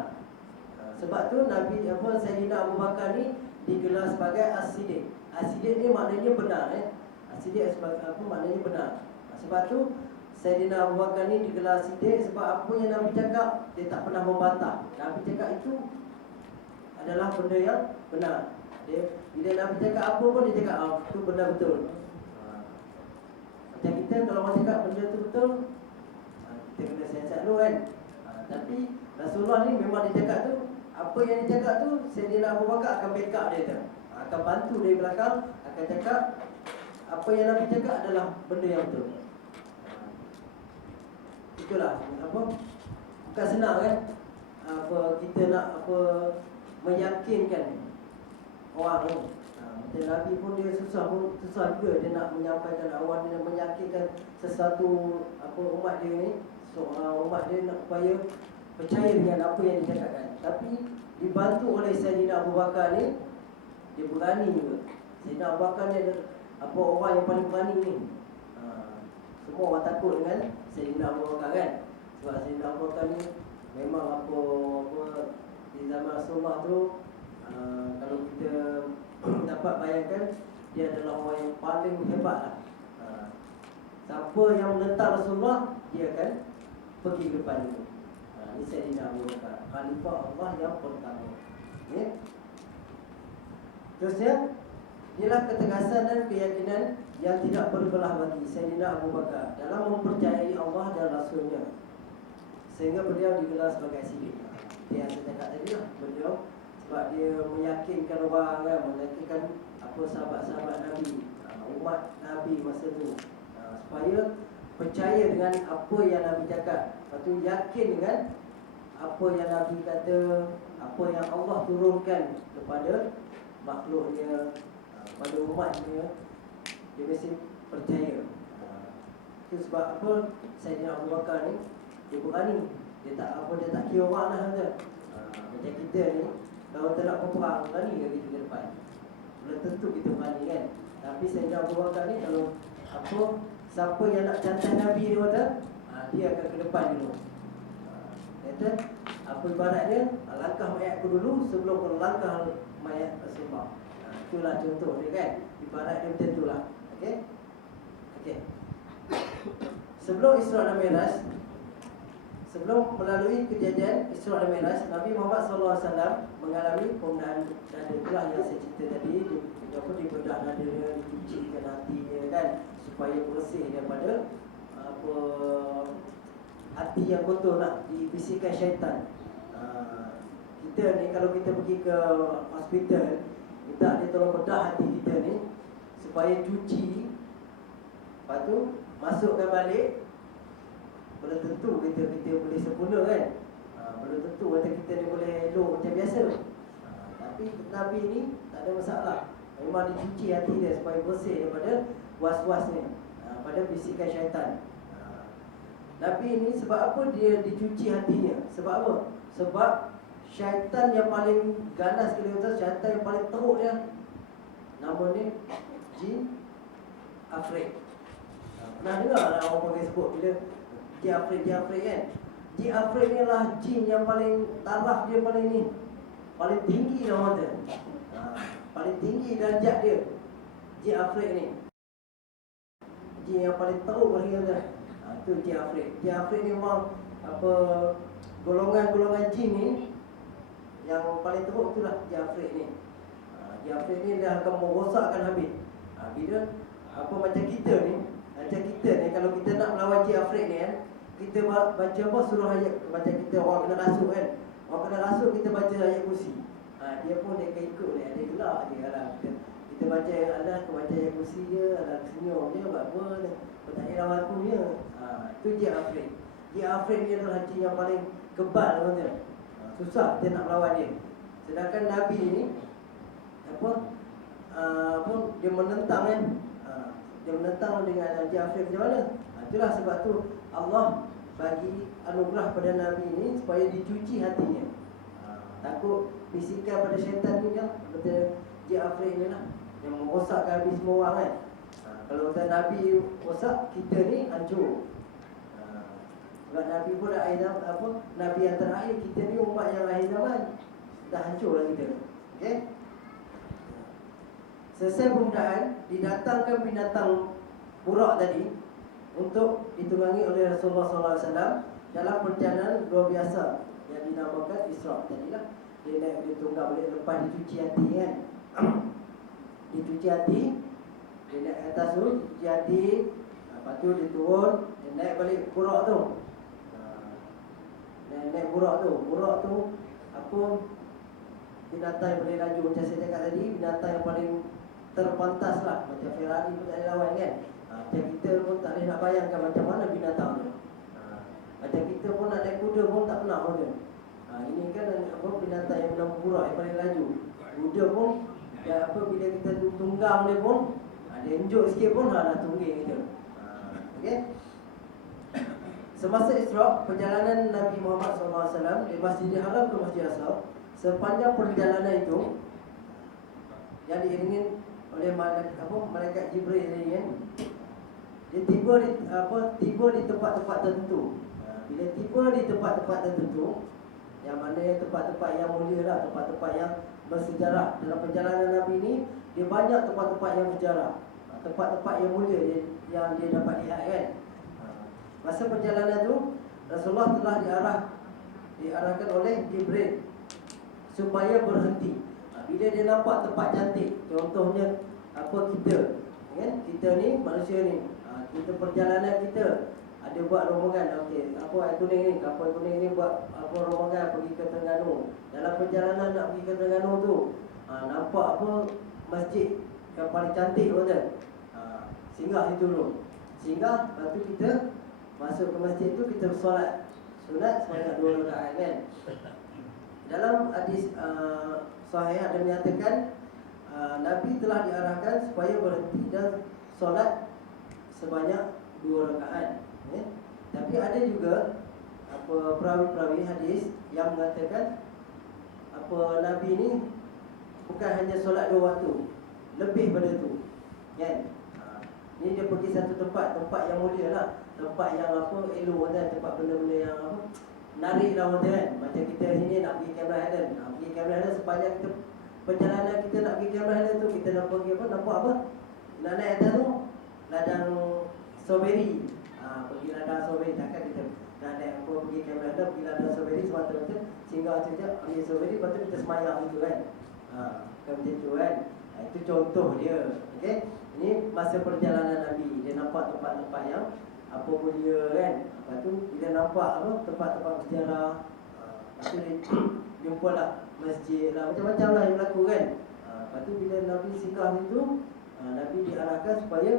Sebab tu Nabi Sayyidina Abu Bakar ni digelar sebagai As-Siddiq. As-Siddiq ni maknanya benar As-Siddiq sebagai apa maknanya benar. Sebab tu Sayyidina Abu Bakar ni digelar Siddiq sebab apa yang Nabi cakap dia tak pernah membantah. Nabi cakap itu adalah benda yang benar. Bila Nabi cakap apa pun dia cakap itu benar betul. Macam kita kalau orang cakap benda tu betul, kita kena siasat dulu kan. Tapi Rasulullah ni memang dia cakap tu, apa yang dia cakap tu Sayyidina Abu Bakar akan backup dia tu, akan bantu dari belakang, akan cakap apa yang Nabi cakap adalah benda yang betul. Itulah bukan senang kan. Kita nak meyakinkan orang ni. Macam Nabi pun dia susah juga dia nak menyampaikan awal, dia nak meyakinkan sesuatu umat dia ni, umat dia nak supaya percaya dengan apa yang dicakapkan. Tapi dibantu oleh Sayyidina Abu Bakar ni, dia berani juga. Sayyidina Abu Bakar ni ada orang yang paling berani ni. Semua orang takut dengan Sayyidina Abu Bakar kan. Sebab Sayyidina Abu Bakar ni memang apa di zaman Rasulullah tu, kalau kita dapat bayangkan, dia adalah orang yang paling hebat lah. Siapa yang menentang Rasulullah, dia akan pergi ke depan itu. Ini Sayyidina Abu Bakar, Khalifah Allah yang pertama. Okay? Terusnya, inilah ketegasan dan keyakinan yang tidak berbelah bagi Sayyidina Abu Bakar dalam mempercayai Allah dan Rasulnya, sehingga beliau digelar sebagai Siddiq. Yang saya cakap tadi lah, beliau sebab dia meyakinkan orang kan, meyakinkan apa sahabat-sahabat Nabi, umat Nabi masa tu, supaya percaya dengan apa yang Nabi cakap. Lepas tu yakin dengan apa yang Nabi kata, apa yang Allah turunkan kepada makhluknya, pada umatnya. Dia mesti percaya. Itu sebab apa Sayyidina Abu Bakar ni, dia berani. Dia tak kira orang lah kata. Macam kita ni, kalau tak nak berperang, berani ke kita ke depan? Belum tentu kita berani kan. Tapi Sayyidina Abu Bakar ni, kalau siapa yang nak cantai Nabi dia kata, dia akan ke depan dulu. Kata, apa ibaratnya, langkah mayat aku dulu sebelum langkah mayat Rasulullah. Itulah contoh dia kan. Ibarat dia macam itulah. Okey. Sebelum Isra dan Mi'raj, sebelum melalui kejadian Isra dan Mi'raj, Nabi Muhammad SAW mengalami pembedahan dada. Itulah yang saya cerita tadi. Dia dibedah dada dia, dicucikan hatinya kan, supaya bersih daripada hati yang kotor lah, dibisikkan syaitan. Kita ni kalau kita pergi ke hospital, minta dia tolong bedah hati kita ni supaya cuci, lepas tu masukkan balik. Belum tentu kita boleh sempurna kan. Belum tentu kata kita ni boleh elok macam biasa. Tapi Nabi ni tak ada masalah. Memang dicuci hati dia supaya bersih daripada was-was ni, pada bisikan syaitan. Nabi ni sebab apa dia dicuci hatinya? Sebab apa? Sebab syaitan yang paling ganas kita, syaitan yang paling teruk dia, nama ni jin Afrik. Pernah dengar lah orang panggil sebut bila jin Afrik kan? Jin Afrik ni lah jin yang paling taraf dia, paling ni, paling tinggi dah orang dia. Paling tinggi darjat dia, jin Afrik ni. Jin yang paling teruk lagi kata. Itu jin Afrik. Jin Afrik ni memang golongan-golongan jin ni yang paling teruk, itulah jin Afrik ni. Jin Afrik ni dia akan merosakkan habis. Bila macam kita ni kalau kita nak melawan jin Afrik ni kan, kita baca apa, surah ayat. Macam kita orang kena rasuk kan, orang kena rasuk, kita baca ayat kursi. Dia pun dia akan ikut dia, ada gelak dia lah. Kita baca aku baca ayat kursi dia, senyum dia, buat apa dia, tak kira aku dia. Itu jin Afrik. Jin Afrik ni adalah jin yang paling kebal kata. Susah kita nak melawan dia. Sedangkan Nabi ni dia menentang kan. Dia menentang dengan jin Afrik macam mana? Itulah sebab tu Allah bagi anugerah pada Nabi ni supaya dicuci hatinya. Takut bisikan pada syaitan ni kan, betul jin Afrik ni lah yang merosakkan habis semua orang kan. Kalau kata Nabi rosak, kita ni hancur. Sebab Nabi pun dah akhir zaman, Nabi yang terakhir, kita ni umat yang akhir zaman, dah hancur lah kita. Okey. Selesai pemudaan, didatangkan binatang burak tadi untuk ditunggangi oleh Rasulullah SAW dalam perjalanan luar biasa yang dinamakan Isra. Tadilah dia naik, dia tunggang balik, lepas dicuci hati kan. Dicuci hati, dia naik atas tu, dicuci hati, lepas tu dia turun, dia naik balik burak tu. Naik burak tu apa, binatang yang boleh laju macam saya cakap tadi, binatang yang paling terpantas lah. Macam Ferrari pun tak ada lawan kan. Macam kita pun tak boleh nak bayangkan macam mana binatang tu. Macam kita pun nak naik kuda pun tak pernah kuda. Ini kan binatang yang benar burak yang paling laju. Kuda pun bila kita tunggang dia pun, dia enjuk sikit pun dah tungging kita. Okey. Semasa Isra, perjalanan Nabi Muhammad SAW dari Masjidil Haram ke Masjid Aqsa, sepanjang perjalanan itu yang diiringi oleh malaikat Jibril ini kan, Dia tiba di tempat-tempat tertentu. Bila tiba di tempat-tempat tertentu, yang mana tempat-tempat yang mulia lah, tempat-tempat yang bersejarah. Dalam perjalanan Nabi ni, dia banyak tempat-tempat yang bersejarah, tempat-tempat yang mulia yang dia dapat lihat kan. Masa perjalanan tu, Rasulullah telah diarahkan oleh Jibril supaya berhenti. Bila dia nampak tempat cantik, contohnya kita kan, kita ni manusia ni, kita perjalanan kita ada buat rombongan, okey, kapal kuning ni buat rombongan pergi ke Terengganu. Dalam perjalanan nak pergi ke Terengganu tu, nampak masjid yang paling cantik kata. Singgah situ dulu. Singgah, lepas tu kita masuk ke masjid tu, kita solat sunat sebanyak 2 rakaat kan. Dalam hadis sahih ada menyatakan Nabi telah diarahkan supaya berhenti dan solat sebanyak 2 rakaat. Tapi ada juga perawi-perawi hadis yang mengatakan Nabi ni bukan hanya solat 2 waktu, lebih pada tu kan. Ni dia pergi satu tempat yang mulia lah, tempat yang elok kan, tempat benda-benda yang menarik lah kan. Macam kita sini nak pergi Cameron Highland, pergi Cameron Highland sepanjang kita perjalanan kita nak pergi Cameron Highland tu, kita nak pergi nampak nak naik atas tu ladang strawberry. Pergi ladang strawberry, takkan kita nak naik pergi Cameron Highland, pergi ladang strawberry semata-mata singgah sekejap ambil strawberry, lepas tu kita semayang gitu kan. Macam tu kan. Itu contoh dia. Okey. Ini masa perjalanan Nabi, dia nampak tempat-tempat yang mulia kan. Lepas tu bila nampak tempat-tempat bersejarah, lepas tu dia jumpa lah masjid lah, macam-macam lah yang berlaku kan. Lepas tu bila Nabi singgah situ, Nabi diarahkan supaya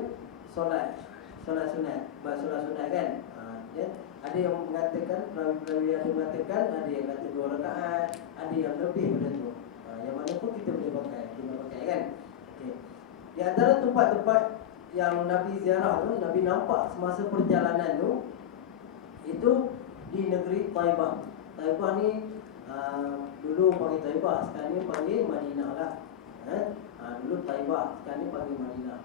solat sunat, buat solat sunat kan. Ada yang mengatakan, perawi-perawi ada mengatakan, ada yang kata 2 rakaat, ada yang lebih pada tu. Yang mana pun kita boleh pakai kan. Okay. Di antara tempat-tempat yang Nabi ziarah tu, Nabi nampak semasa perjalanan tu, itu di negeri Taibah. Taibah ni dulu panggil Taibah, sekarang ni panggil Madinah lah. Dulu Taibah, sekarang ni panggil Madinah.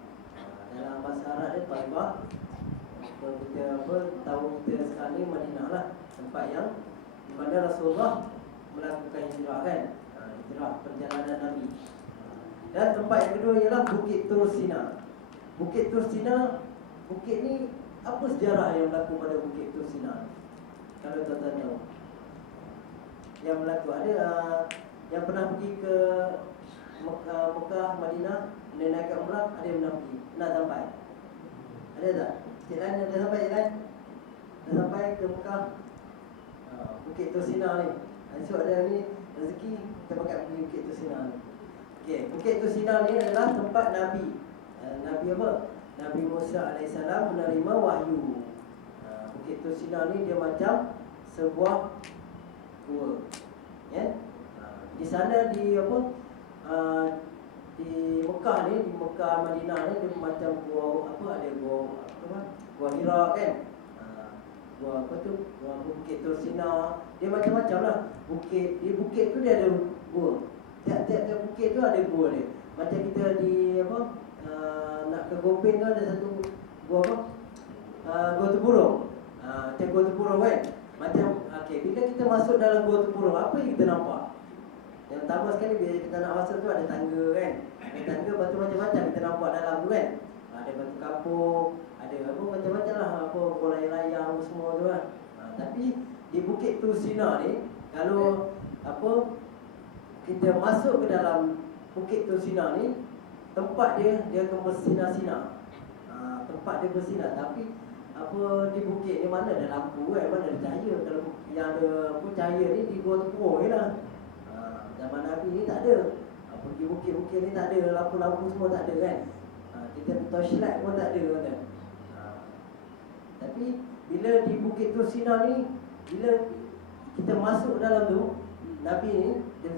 Dalam bahasa Arab dia Taibah. Kita tahu kita sekarang ni Madinah lah, tempat yang di mana Rasulullah melakukan hijrah kan. Hijrah perjalanan Nabi. Dan tempat yang kedua ialah Bukit Tur Sina. Bukit Tur Sina, bukit ni apa sejarah yang berlaku pada Bukit Tur Sina? Kalau tuan-tuan tahu, yang berlaku ada yang pernah pergi ke Mekah, Madinah, naik umrah, ada yang pernah pergi, nak sampai? Ada tak? Cik Lan ada sampai, Cik Lan? Dah sampai ke Mekah, Bukit Tur Sina ni. Esok ada ni rezeki, kita pakai pergi Bukit Tur Sina ni. Okay, Bukit Tur Sina ni adalah tempat Nabi. Nabi apa? Nabi Musa AS menerima wahyu. Bukit Tur Sina ni dia macam sebuah gua. Ya? Di sana di Mekah ni, di Mekah Madinah ni dia macam gua ada gua Hira kan. Gua gua Bukit Tur Sina, dia macam-macam lah. Di bukit tu dia ada gua. Tiap-tiap bukit tu ada gua dia. Macam kita di nak ke Gopeng tu ada satu gua Gua Tepurung. Macam Gua Tepurung kan. Macam bila kita masuk dalam Gua Tepurung, apa yang kita nampak? Yang pertama sekali bila kita nak masuk tu ada tangga kan. Ada tangga, lepas tu macam-macam kita nampak dalam tu kan. Ada batu kapur, ada macam-macam lah, bola layang semua tu kan. Tapi di Bukit Tur Sina ni, kalau kita masuk ke dalam Bukit Tur Sina ni, tempat dia akan bersinar-sinar. Tempat dia bersinar, tapi di bukit ni mana ada lampu kan, mana ada cahaya. Kalau yang ada cahaya ni di Gua Tepurung je lah. Zaman Nabi ni tak ada. Pergi bukit-bukit ni tak ada, lampu-lampu semua tak ada kan. Kita torchlight pun tak ada kan. Tapi bila di Bukit Tur Sina ni, bila kita masuk dalam tu, Nabi ni dia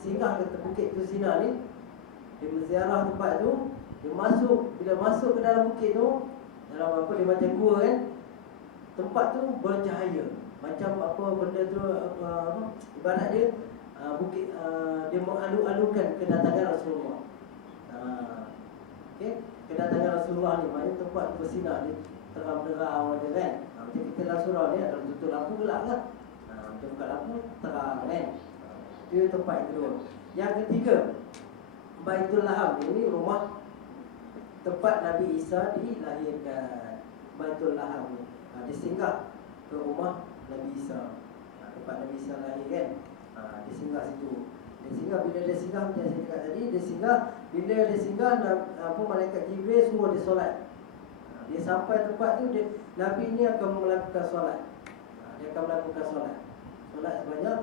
singgah ke Bukit Tur Sina ni, dia berziarah tempat tu, bila masuk ke dalam bukit tu, dalam dia macam gua kan, tempat tu bercahaya. Macam benda tu ibarat dia bukit dia mengalu-alukan kedatangan Rasulullah. Kedatangan tangan Rasulullah ni, maknanya tempat bersinar ni terang-terang ada kan. Macam kita dalam surau ni ada tutup lampu gelap lah. Kita buka lampu terang kan. Itu tempat yang kedua. Yang ketiga, Baitul Laham ini rumah tempat Nabi Isa dilahirkan. Baitul Laham ni dia singgah ke rumah Nabi Isa, tempat Nabi Isa lahir kan. Dia singgah situ. Dia singgah, bila dia singgah macam saya cakap tadi, dia singgah, bila dia singgah malaikat Jibril suruh dia solat. Dia sampai tempat tu, Nabi ni akan melakukan solat. Dia akan melakukan solat. Solat sebanyak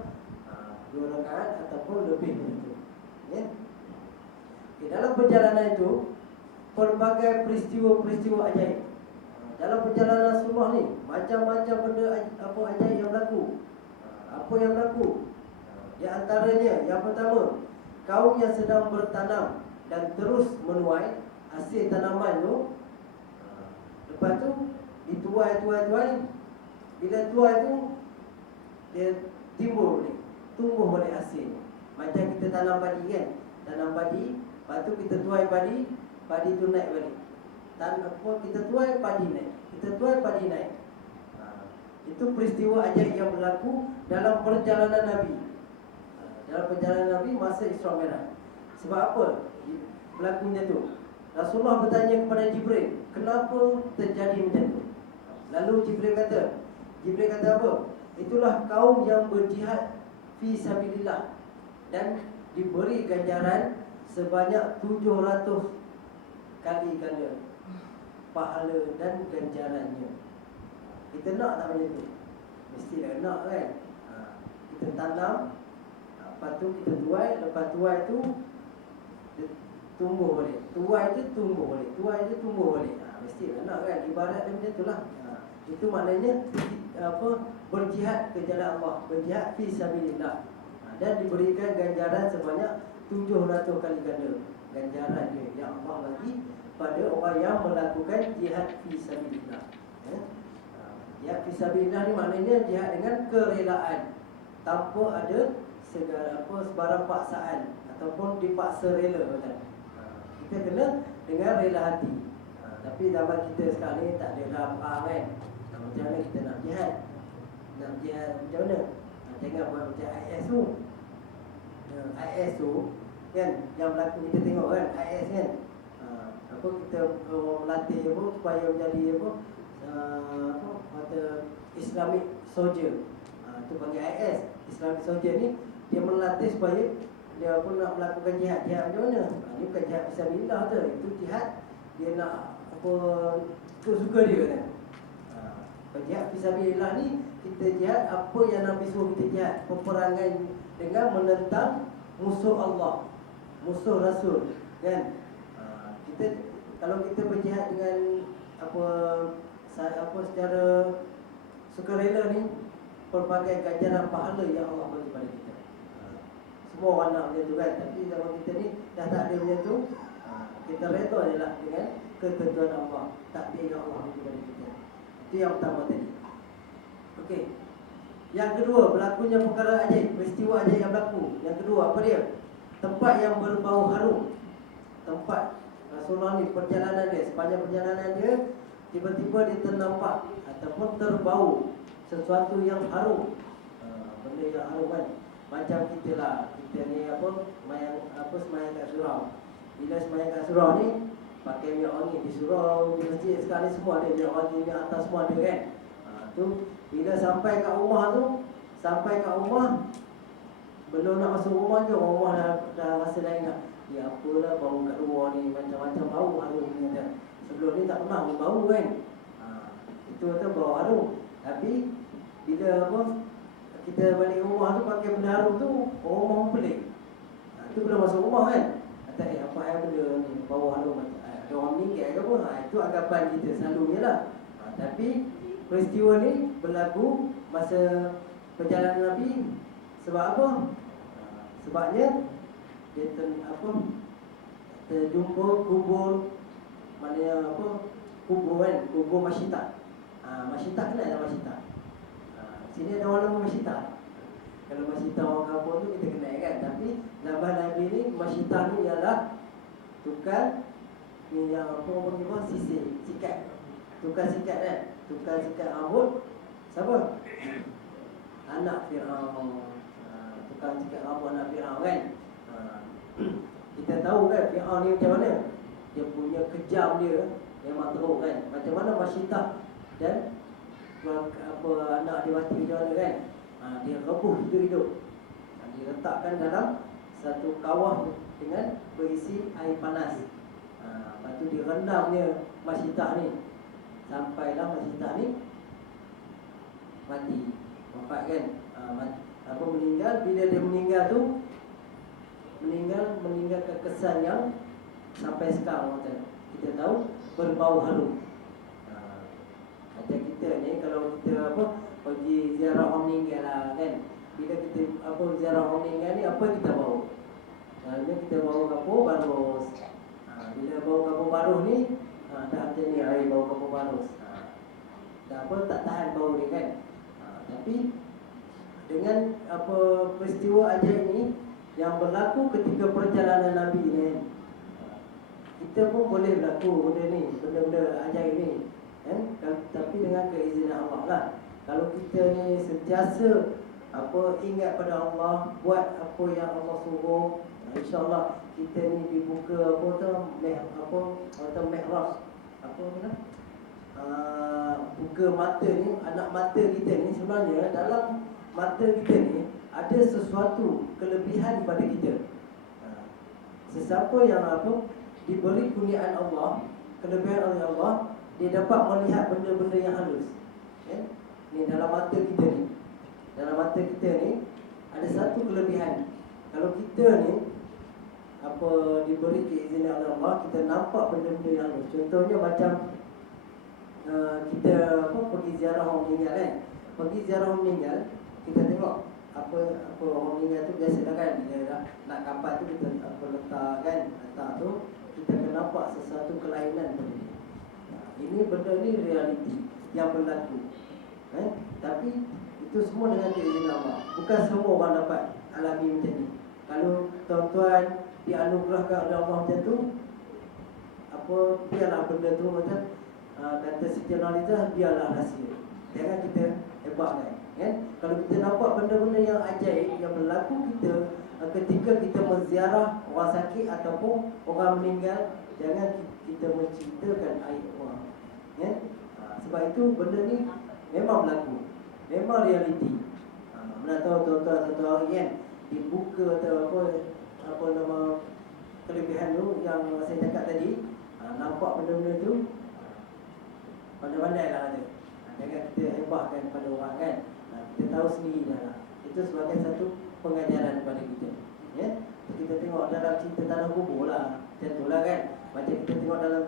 2 rakaat ataupun lebih dari itu. Ya. Okay, dalam perjalanan itu pelbagai peristiwa-peristiwa ajaib. Dalam perjalanan Rasulullah ni macam-macam benda ajaib yang berlaku. Apa yang berlaku? Di antaranya, yang pertama, kaum yang sedang bertanam dan terus menuai hasil tanaman tu. Lepas tu dituai. Bila tuai tu dia tumbuh balik hasil. Macam kita tanam padi kan. Tanam padi, lepas tu kita tuai padi tu naik balik. Kita tuai padi naik. Kita tuai padi naik. Itu peristiwa ajaib yang berlaku dalam perjalanan Nabi. Dalam perjalanan Nabi masa Isra Mi'raj. Sebab apa berlakunya tu? Rasulullah bertanya kepada Jibril, kenapa terjadi macam tu? Lalu Jibril kata apa? Itulah kaum yang berjihad fi sabilillah dan diberi ganjaran sebanyak 700 kali ganda pahala dan ganjarannya. Kita nak tak macam tu? Mestilah nak kan. Kita tanam, lepas tu kita tuai, lepas tuai tu dia tumbuh balik. Tuai tu tumbuh balik. Mestilah nak kan. Ibarat dia macam itulah. Itu maknanya berjihad ke jalan Allah, berjihad fi sabilillah. Dan diberikan ganjaran sebanyak 700 kali ganda. Ganjaran dia yang Allah bagi pada orang yang melakukan jihad fi sabilillah. Jihad fi sabilillah ni maknanya jihad dengan kerelaan, tanpa ada segala sebarang paksaan ataupun dipaksa rela kan. Kita kena dengan rela hati. Tapi zaman kita sekarang ni tak ada dah perang kan. Macam mana kita nak jihad? Nak jihad macam mana? Jangan buat macam IS tu. IS tu kan, yang berlaku kita tengok kan, IS kan. Kita melatih supaya menjadi Islamic soldier. Itu panggil IS. Islamic soldier ni dia melatih supaya dia nak melakukan jihad. Jihad macam mana? Ini bukan jihad fisabilillah tu. Itu jihad dia nak suka dia kan. Jihad fisabilillah ni kita jihad apa yang Nabi suruh kita jihad, peperangan dengan menentang musuh Allah, musuh Rasul kan. Kalau kita berjihad dengan secara sukarela ni, pelbagai ganjaran pahala yang Allah bagi pada kita. Semua orang nak macam tu kan. Tapi zaman kita ni dah tak ada macam tu. Kita reda je lah dengan ketentuan Allah, takdir yang Allah bagi pada kita. Itu yang pertama tadi. Okey. Yang kedua, berlakunya perkara ajaib, peristiwa ajaib yang berlaku. Yang kedua apa dia? Tempat yang berbau harum. Tempat Rasulullah ni perjalanan dia, sepanjang perjalanan dia tiba-tiba dia ternampak ataupun terbau sesuatu yang harum. Benda yang harum kan. Macam kita lah, kita ni semayang kat surau. Bila semayang kat surau ni pakai minyak wangi di surau, di masjid sekarang ni semua ada minyak wangi, minyak atas semua ada kan. Tu bila sampai kat rumah belum nak masuk rumah je rumah dah rasa lain dah. Ya apalah bau kat luar ni, macam-macam bau harum ni ada. Sebelum ni tak pernah bau kan. Itu kata bau harum. Tapi bila kita balik rumah tu pakai benda harum tu, orang rumah pelik. Itu belum masuk rumah kan. Kata apa yang benda ni bau harum macam ada orang meninggal ke apa. Itu anggapan kita selalunya lah. Tapi peristiwa ni berlaku masa perjalanan Nabi. Sebab apa? Sebabnya dia terjumpa kubur, maknanya kubur kan, kubur Masyitah. Masyitah kenal tak Masyitah? Sini ada orang nama Masyitah. Kalau Masyitah orang kampung tu kita kenal kan. Tapi nama Nabi ni Masyitah ni ialah tukang ni yang apa orang ni sisir, sikat. Tukar sikat kan? Tukar sikat rambut. Siapa? Anak Fir'aun. Tukar sikat rambut anak Fir'aun kan? Kita tahu kan Fir'aun ni macam mana? Dia punya kejam dia memang teruk kan? Macam mana Masyitah dan apa anak dia mati macam mana kan? Dia rebus hidup-hidup. Diletakkan dalam satu kawah dengan berisi air panas. Lepas tu direndam dia Masyitah ni. Sampailah Masyitah ni mati. Wafat kan? Apa meninggal. Bila dia meninggal tu meninggalkan kesan yang sampai sekarang kita tahu berbau harum. Macam kita ni kalau kita pergi ziarah orang meninggal lah kan, bila kita ziarah orang meninggal ni apa kita bawa? Selalunya kita bawa kapur barus. Bila bawa kapur barus ni dah macam ni, bawa kapur barus. Tak tahan bau ni kan. Tapi dengan peristiwa ajaib ni yang berlaku ketika perjalanan Nabi ni, kita pun boleh berlaku benda-benda ajaib ni kan? Tapi dengan keizinan Allah lah. Kalau kita ni sentiasa ingat pada Allah, buat apa yang Allah suruh, insya-Allah kita ni dibuka mihraj, buka mata ni, anak mata kita ni sebenarnya dalam mata kita ni ada sesuatu kelebihan pada kita. Sesiapa yang diberi kurniaan Allah, kelebihan oleh Allah, dia dapat melihat benda-benda yang halus. Ni dalam mata kita ni. Dalam mata kita ni ada satu kelebihan. Kalau kita ni diberi keizinan oleh Allah, kita nampak benda-benda yang halus. Contohnya macam kita pergi ziarah orang meninggal kan. Pergi ziarah orang meninggal, kita tengok apa orang meninggal tu biasa kan, bila dah nak kapal tu kita letak tu kita akan nampak sesuatu kelainan pada dia. Ini benda ni realiti yang berlaku. Tapi itu semua dengan keizinan Allah. Bukan semua orang dapat alami macam ni. Kalau tuan-tuan dianugerahkan oleh Allah macam tu, biarlah benda tu macam kata Siti Nurhalizah, biarlah rahsia. Jangan kita hebahkan. Kalau kita nampak benda-benda yang ajaib yang berlaku ketika kita menziarah orang sakit ataupun orang meninggal, jangan kita menceritakan aib orang. Sebab itu benda ni memang berlaku, memang realiti. Mana tahu tuan-tuan satu hari kan dibuka atau nama kelebihan tu yang saya cakap tadi, nampak benda-benda tu, pandai-pandai lah ada. Jangan kita hebahkan pada orang kan. Kita tahu sendiri dah lah. Itu sebagai satu pengajaran kepada kita. Kita tengok dalam cerita tanah kubur lah, macam tu lah kan. Macam kita tengok dalam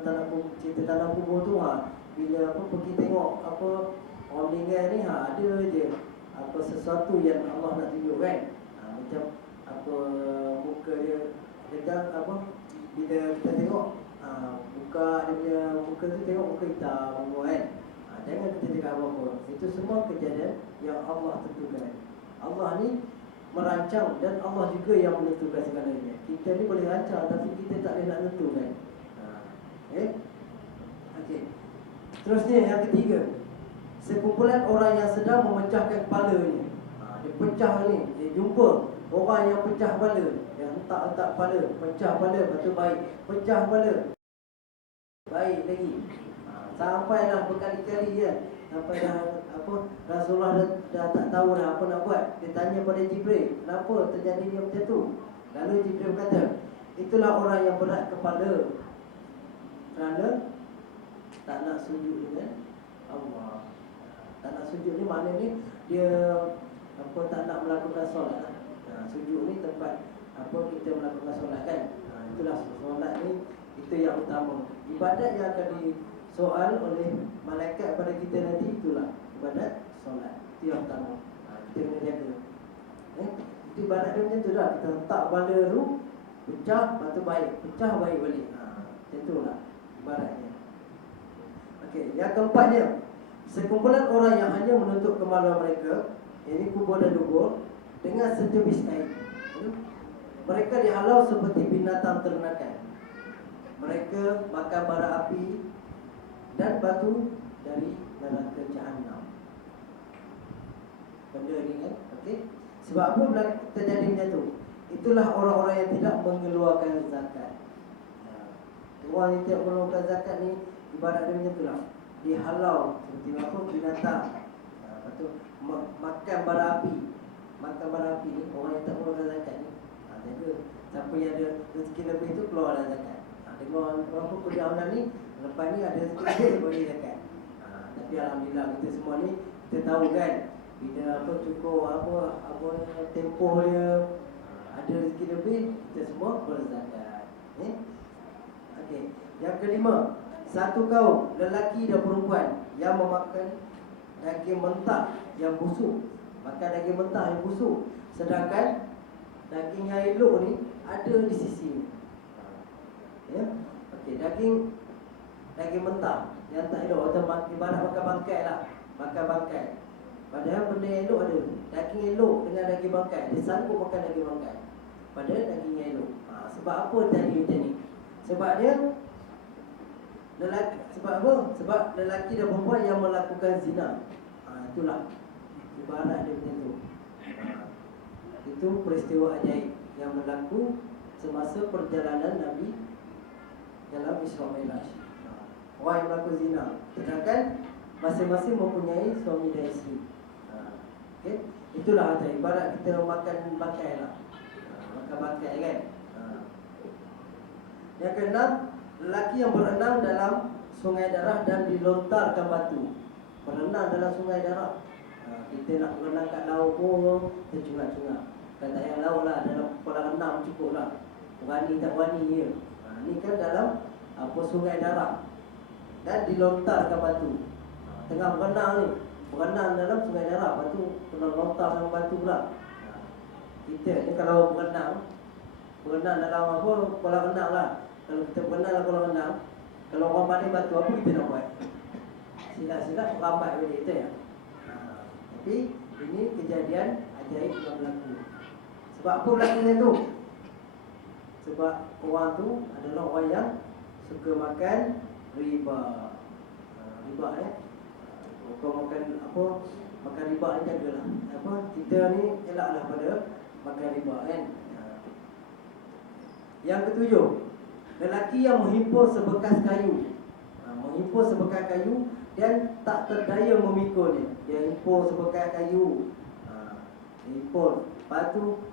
cerita tanah kubur tu, bila pergi tengok orang meninggal ni, ada je sesuatu yang Allah nak tunjuk kan. Macam muka dia kejang, bila kita tengok buka dia punya muka tu, tengok muka hitam semua kan. Jangan kita cakap apa-apa. Itu semua kejadian yang Allah tentukan. Allah ni merancang dan Allah juga yang menentukan segalanya. Kita ni boleh rancang tapi kita tak boleh nak tentukan. Okey. Terusnya yang ketiga, sekumpulan orang yang sedang memecahkan kepalanya. Dia pecah ni, dia jumpa orang yang pecah kepala, yang hentak-hentak kepala, pecah kepala, lepas tu baik, pecah kepala, baik lagi. Sampailah berkali-kali kan. Sampai dah Rasulullah dah tak tahu dah apa nak buat. Dia tanya pada Jibril, kenapa terjadi dia macam tu? Lalu Jibril kata, itulah orang yang berat kepala kerana tak nak sujud dengan Allah. Tak nak sujud ni maknanya dia tak nak melakukan solat. Sujud ni tempat kita melakukan solat kan. Itulah solat ni, itu yang utama. Ibadat yang akan soal oleh malaikat pada kita nanti, itulah ibadat solat. Itu yang utama. Kita kena jaga. Itu ibadat dia macam tu dah. Kita letak kepala tu, pecah, lepas tu baik, pecah baik balik. Macam tu lah ibaratnya. Okey, yang keempatnya, sekumpulan orang yang hanya menutup kemaluan mereka, ini kubur dan dubur, dengan setebis air. Mereka dihalau seperti binatang ternakan. mereka makan bara api dan batu dari neraka Jahannam. Benda ni kan, okey. Sebab apa terjadi macam tu? Itulah orang-orang yang tidak mengeluarkan zakat. Orang yang tidak mengeluarkan zakat ni ibarat dia macam tu lah. Dihalau seperti apa binatang. Lepas tu makan bara api. Makan bara api ni orang yang tak mengeluarkan zakat ni. Jaga siapa yang ada rezeki lebih tu keluarlah zakat. Dengar orang pun kuliah online ni, lepas ni ada rezeki lebih boleh zakat. Tapi alhamdulillah kita semua ni kita tahu kan, bila apa cukup apa tempoh dia, ada rezeki lebih, kita semua berzakat. Okey. Yang kelima, satu kaum lelaki dan perempuan yang memakan daging mentah yang busuk, makan daging mentah yang busuk, sedangkan daging yang elok ni ada di sisi. Ya. Okey, daging mentah yang tak elok atau ibarat makan bangkai lah, makan bangkai. Padahal benda yang elok ada. Daging elok dengan daging bangkai, dia sanggup makan daging bangkai. Padahal daging yang elok. Sebab apa tadi macam ni? Sebab dia lelaki, sebab apa? Sebab lelaki dan perempuan yang melakukan zina. Itulah ibarat dia macam tu. Itu peristiwa ajaib yang berlaku semasa perjalanan Nabi dalam Isra Mi'raj. Orang yang melakukan zina, sedangkan masing-masing mempunyai suami dan isteri. Okay? Itulah ajaib. Ibarat kita makan bangkai lah. Makan bangkai kan. Yang keenam, lelaki yang berenang dalam sungai darah dan dilontarkan batu. Berenang dalam sungai darah. Kita nak berenang kat laut pun tercungak-cungak. Kan tak payah laut lah, dalam kolam renang cukup lah. Berani tak berani je. Ni kan dalam sungai darah dan dilontarkan batu. Tengah berenang ni, berenang dalam sungai darah, lepas tu kena lontar sama batu pula. Kita ni kalau berenang dalam kolam renang lah. Kalau kita berenang dalam kolam renang, kalau orang pandai batu, apa kita nak buat? Silap-silap rambat balik kita ya. Tapi ini kejadian ajaib yang berlaku. Sebab apa berlakunya tu? Sebab orang tu adalah orang yang suka makan riba. Riba Kau makan riba ni jagalah. Kita ni elaklah pada makan riba kan. Yang ketujuh, lelaki yang menghimpun sebekas kayu. Menghimpun sebekas kayu dan tak terdaya memikulnya. Dia himpun sebekas kayu. Himpun. Lepas tu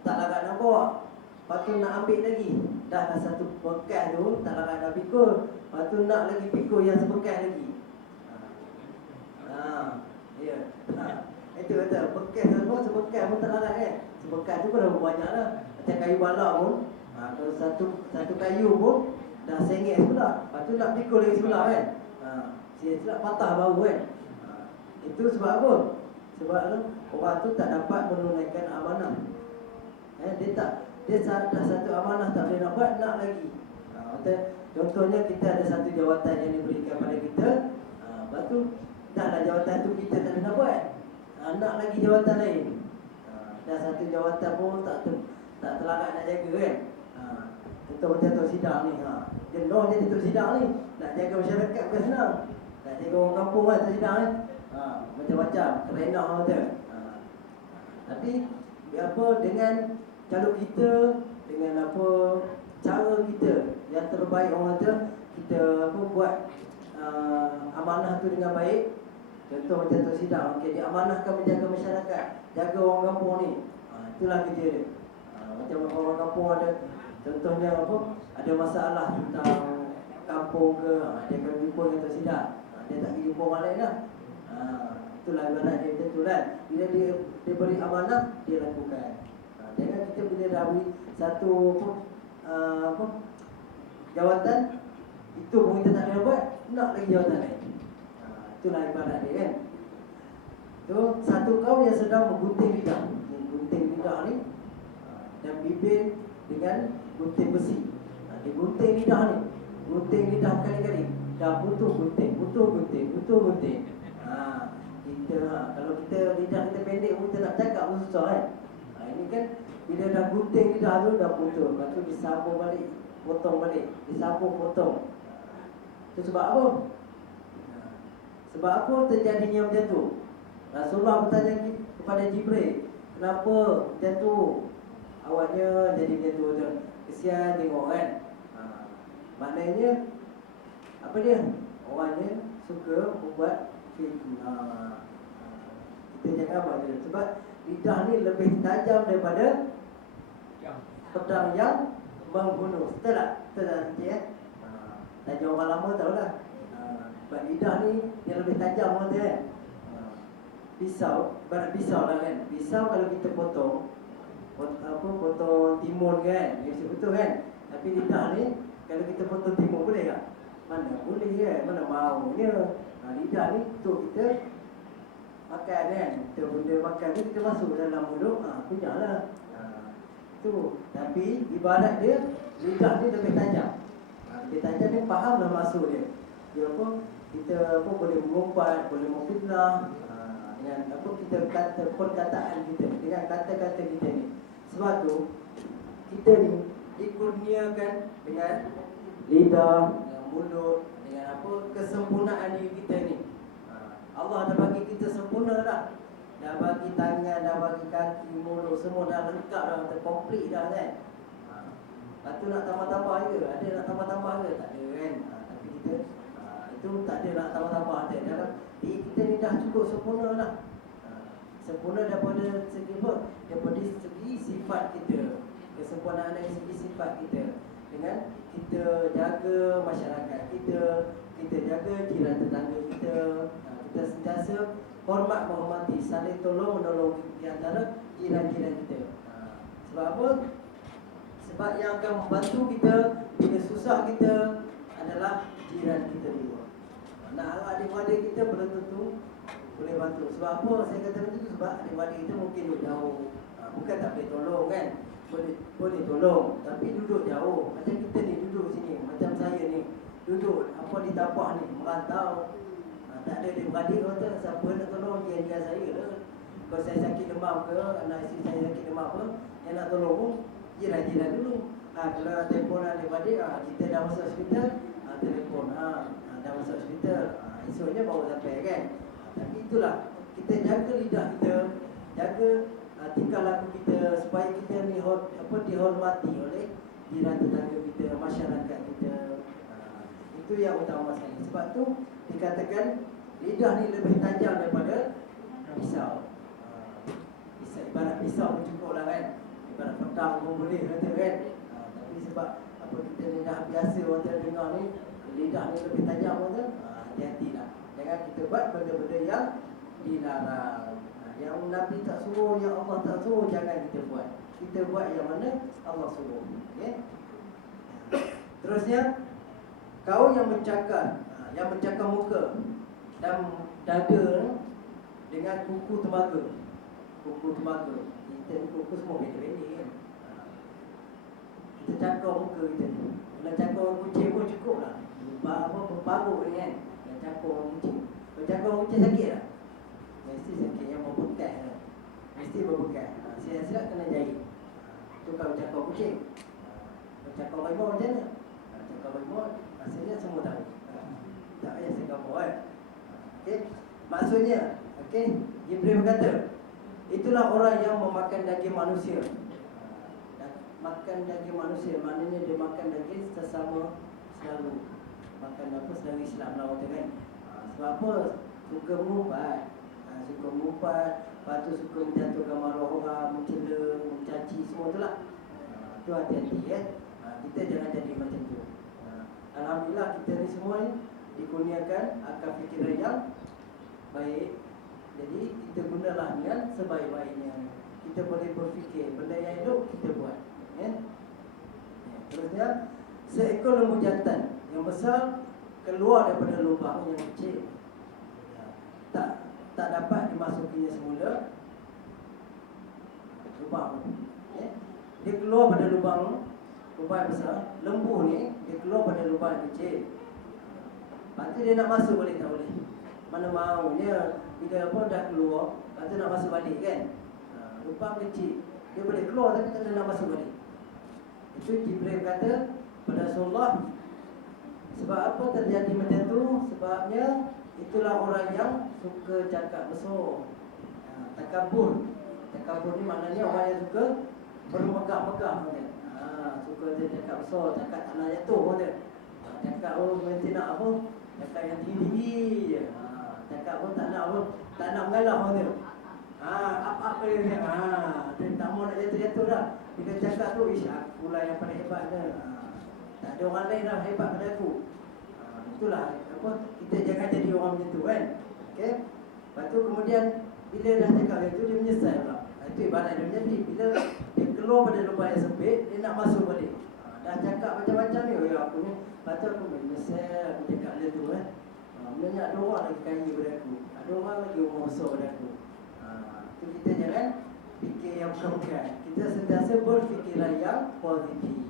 tak larat nak bawa. Lepas tu nak ambil lagi. Dah satu bekas tu tak larat nak pikul. Lepas tu nak lagi pikul yang sebekas lagi. Ya. Itu kata bekas tu sebekas pun tak larat kan. Sebekas tu pun dah banyak lah. Macam kayu balak pun, kalau satu kayu pun dah sengit sebelah. Lepas tu nak pikul lagi sebelah kan. Silap patah baru kan. Itu sebab apa? Sebab orang tu tak dapat menunaikan amanah. Dia dah satu amanah tak boleh nak buat, nak lagi. Contohnya kita ada satu jawatan yang diberikan pada kita. Lepas tu dahlah jawatan tu kita tak boleh nak buat, nak lagi jawatan lain. Dah satu jawatan pun tak terlarat nak jaga kan. Contoh macam Tok Sidang ni, jenuh jadi Tok Sidang ni. Nak jaga masyarakat bukan senang. Nak jaga orang kampung kan Tok Sidang ni. Macam-macam, kerenah orang tu. Tapi dengan calon kita, dengan cara kita yang terbaik orang tu, kita buat amanah tu dengan baik. Contoh macam Tok Sidang, dia amanahkan menjaga masyarakat, jaga orang kampung ni. Itulah kerja dia. Macam orang kampung ada, contohnya ada masalah tentang kampung ke, dia akan jumpa dengan Tok Sidang. Dia tak pergi jumpa orang lain lah. Itulah ibarat dia macam tu kan. Bila dia beri amanah, dia lakukan. Jangan kita bila dah beri satu jawatan, itu pun kita tak boleh buat, nak lagi jawatan lain. Itulah ibarat dia kan. Tu satu kaum yang sedang menggunting lidah. Gunting lidah ni dan bibir dengan gunting besi. Dia gunting lidah ni, gunting lidah kali-kali. Dah putus gunting. Kalau kita lidah kita pendek pun kita nak cakap pun susah kan. Ini kan bila dah gunting lidah tu dah putus, lepas tu disambung balik. potong balik, disambung potong. Itu sebab apa? Sebab apa terjadinya macam tu? Rasulullah bertanya kepada Jibril, kenapa macam tu? Awaknya jadi macam tu. Kesian tengok kan. Maknanya apa dia? Orangnya suka membuat fitnah. Kita jangan buat dia. Sebab lidah ni lebih tajam daripada pedang yang membunuh. Betul tak? Betul tak nanti Tanya orang lama tahulah. Sebab lidah ni dia lebih tajam orang tu kan. Pisau, ibarat pisau lah kan. Pisau kalau kita potong timun kan, dia betul kan. Tapi lidah ni kalau kita potong timun boleh tak? Mana boleh kan, mana maunya. Lidah ni untuk kita makan kan. Kita benda makan ni kita masuk dalam mulut, punyalah. Tu. Tapi ibarat dia lidah ni lebih tajam. Lebih tajam ni fahamlah maksud dia. Dia kita boleh mengumpat, boleh memfitnah dengan kita kata perkataan kita, dengan kata-kata kita ni. Sebab tu kita ni dikurniakan dengan lidah, dengan mulut, dengan kesempurnaan diri kita ni. Allah dah bagi kita sempurna dah. Dah bagi tangan, dah bagi kaki, mulut, semua dah lengkap dah, terkomplit dah kan. Lepas tu nak tambah-tambah ke? Ada nak tambah-tambah ke? Tak ada kan. Tapi kita itu tak ada nak tambah-tambah. Ada dalam diri kita ni dah cukup sempurna dah. Sempurna daripada segi apa? Daripada segi sifat kita. Kesempurnaan dari segi sifat kita. Dengan kita jaga masyarakat kita, kita jaga jiran tetangga kita, kita sentiasa hormat menghormati, saling tolong menolong di antara jiran-jiran kita. Sebab apa? Sebab yang akan membantu kita bila susah kita adalah jiran kita juga. Nak adik-adik kita belum tentu boleh bantu. Sebab apa saya kata macam tu? Sebab adik-adik kita mungkin duduk jauh. Bukan tak boleh tolong kan. Boleh tolong, tapi duduk jauh. Macam kita ni duduk sini, macam saya ni duduk di tapak ni, merantau. Tak ada adik-adik kata siapa nak tolong jiran saya lah. Kalau saya sakit demam ke, anak isteri saya sakit demam ke, yang nak tolong pun jiran-jiran dulu. Kalau telefon adik-adik, kita dah masuk hospital, telefon, dah masuk hospital, esoknya baru sampai kan. Tapi itulah, kita jaga lidah kita, jaga tingkah laku kita supaya kita ni dihormati oleh jiran tetangga kita, masyarakat kita. Itu yang utama sekali. Sebab tu dikatakan lidah ni lebih tajam daripada pisau. Ibarat pisau pun cukup lah kan. Ibarat pedang pun boleh kata kan. Tapi sebab kita ni dah biasa orang dengar ni, lidah ni lebih tajam kata, hati-hatilah. Jangan kita buat benda-benda yang dilarang. Yang Nabi tak suruh, yang Allah tak suruh, jangan kita buat. Kita buat yang mana Allah suruh. Okay? Terusnya, kau yang mencakar muka dan dada dengan kuku tembaga. Kuku tembaga. Kita ni kuku semua benda-benda kan. Kita cakar muka kita ni. Kalau cakar kucing pun cukup lah. Berparuk ni kan. Kalau cakar kucing. Kalau cakar kucing sakit tak? Mesti sakit, yang berbekas lah. Mesti berbekas. Siap-siap kena jahit. Itu kalau cakar kucing. Kalau cakar harimau macam mana? Cakar harimau maksudnya semua tahu. Tak payah saya gambar kan. Okay? Maksudnya, okay, Jibril berkata, itulah orang yang memakan daging manusia. Makan daging manusia maknanya dia makan daging sesama selalu. Makan selalu Islam lah orang kan. Sebab apa? Suka mengumpat. Lepas tu suka menjatuhkan maruah orang, mencela, mencaci, semua tu lah. Itu hati-hati kan. Kita jangan jadi macam tu. Alhamdulillah kita ni semua ni dikurniakan akal fikiran yang baik. Jadi kita gunalah dengan sebaik-baiknya. Kita boleh berfikir benda yang elok kita buat. Terusnya, seekor lembu jantan yang besar keluar daripada lubang yang kecil. Tak dapat dimasukinya semula lubang. Dia keluar pada lubang besar. Lembu ni dia keluar pada lubang kecil. Lepas tu dia nak masuk balik tak boleh. Mana maunya bila dah keluar, lepas tu nak masuk balik kan. Lubang kecil, dia boleh keluar tapi tak nak masuk balik. Itu Jibril kata kepada Rasulullah. Sebab apa terjadi macam tu? Sebabnya itulah orang yang suka cakap besar. Takabur. Takabur ni maknanya orang yang suka bermegah-megah dia. Suka dia cakap besar, cakap tak nak jatuh dia. Cakap mesti nak apa? Cakap yang tinggi-tinggi je. Cakap pun tak nak apa? Tak nak mengalah dia. Apa dia? Dia tak mau nak jatuh-jatuh dah. Dia cakap tu, akulah yang paling hebat dia. Tak ada orang lain dah hebat pada aku. Itulah apa? Kita jangan jadi orang macam tu kan. Okey. Lepas tu kemudian bila dah cakap itu dia menyesal pula. Itu ibarat dia menjadi bila dia keluar pada lubang yang sempit, dia nak masuk balik. Dah cakap macam-macam ni, aku ni patut aku menyesal aku cakap dia tu kan. Sebenarnya ada orang lagi kaya daripada aku. Ada orang lagi umur besar daripada aku. Itu kita jangan fikir yang bukan. Kita sentiasa berfikirlah yang positif.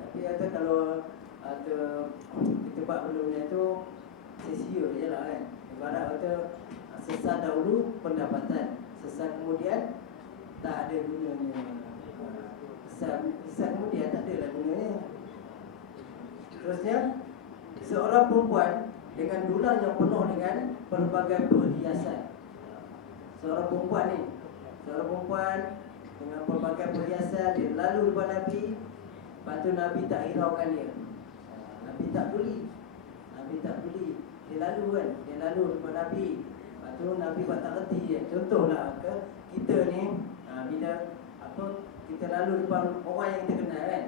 Tapi kata kalau ada kita buat benda tu sia-sia je lah kan. Ibarat kata sesat dahulu pendapatan, sesat kemudian tak ada gunanya. Sesat kemudian tak ada lah gunanya. Terusnya, seorang perempuan dengan dulang yang penuh dengan pelbagai perhiasan. Seorang perempuan dengan pelbagai perhiasan, dia lalu depan Nabi. Lepas tu Nabi tak hiraukan dia. Nabi tak peduli. Dia lalu kan, dia lalu depan Nabi. Lepas tu Nabi buat tak reti dia. Contohlah kita ni bila kita lalu depan orang yang kita kenal kan.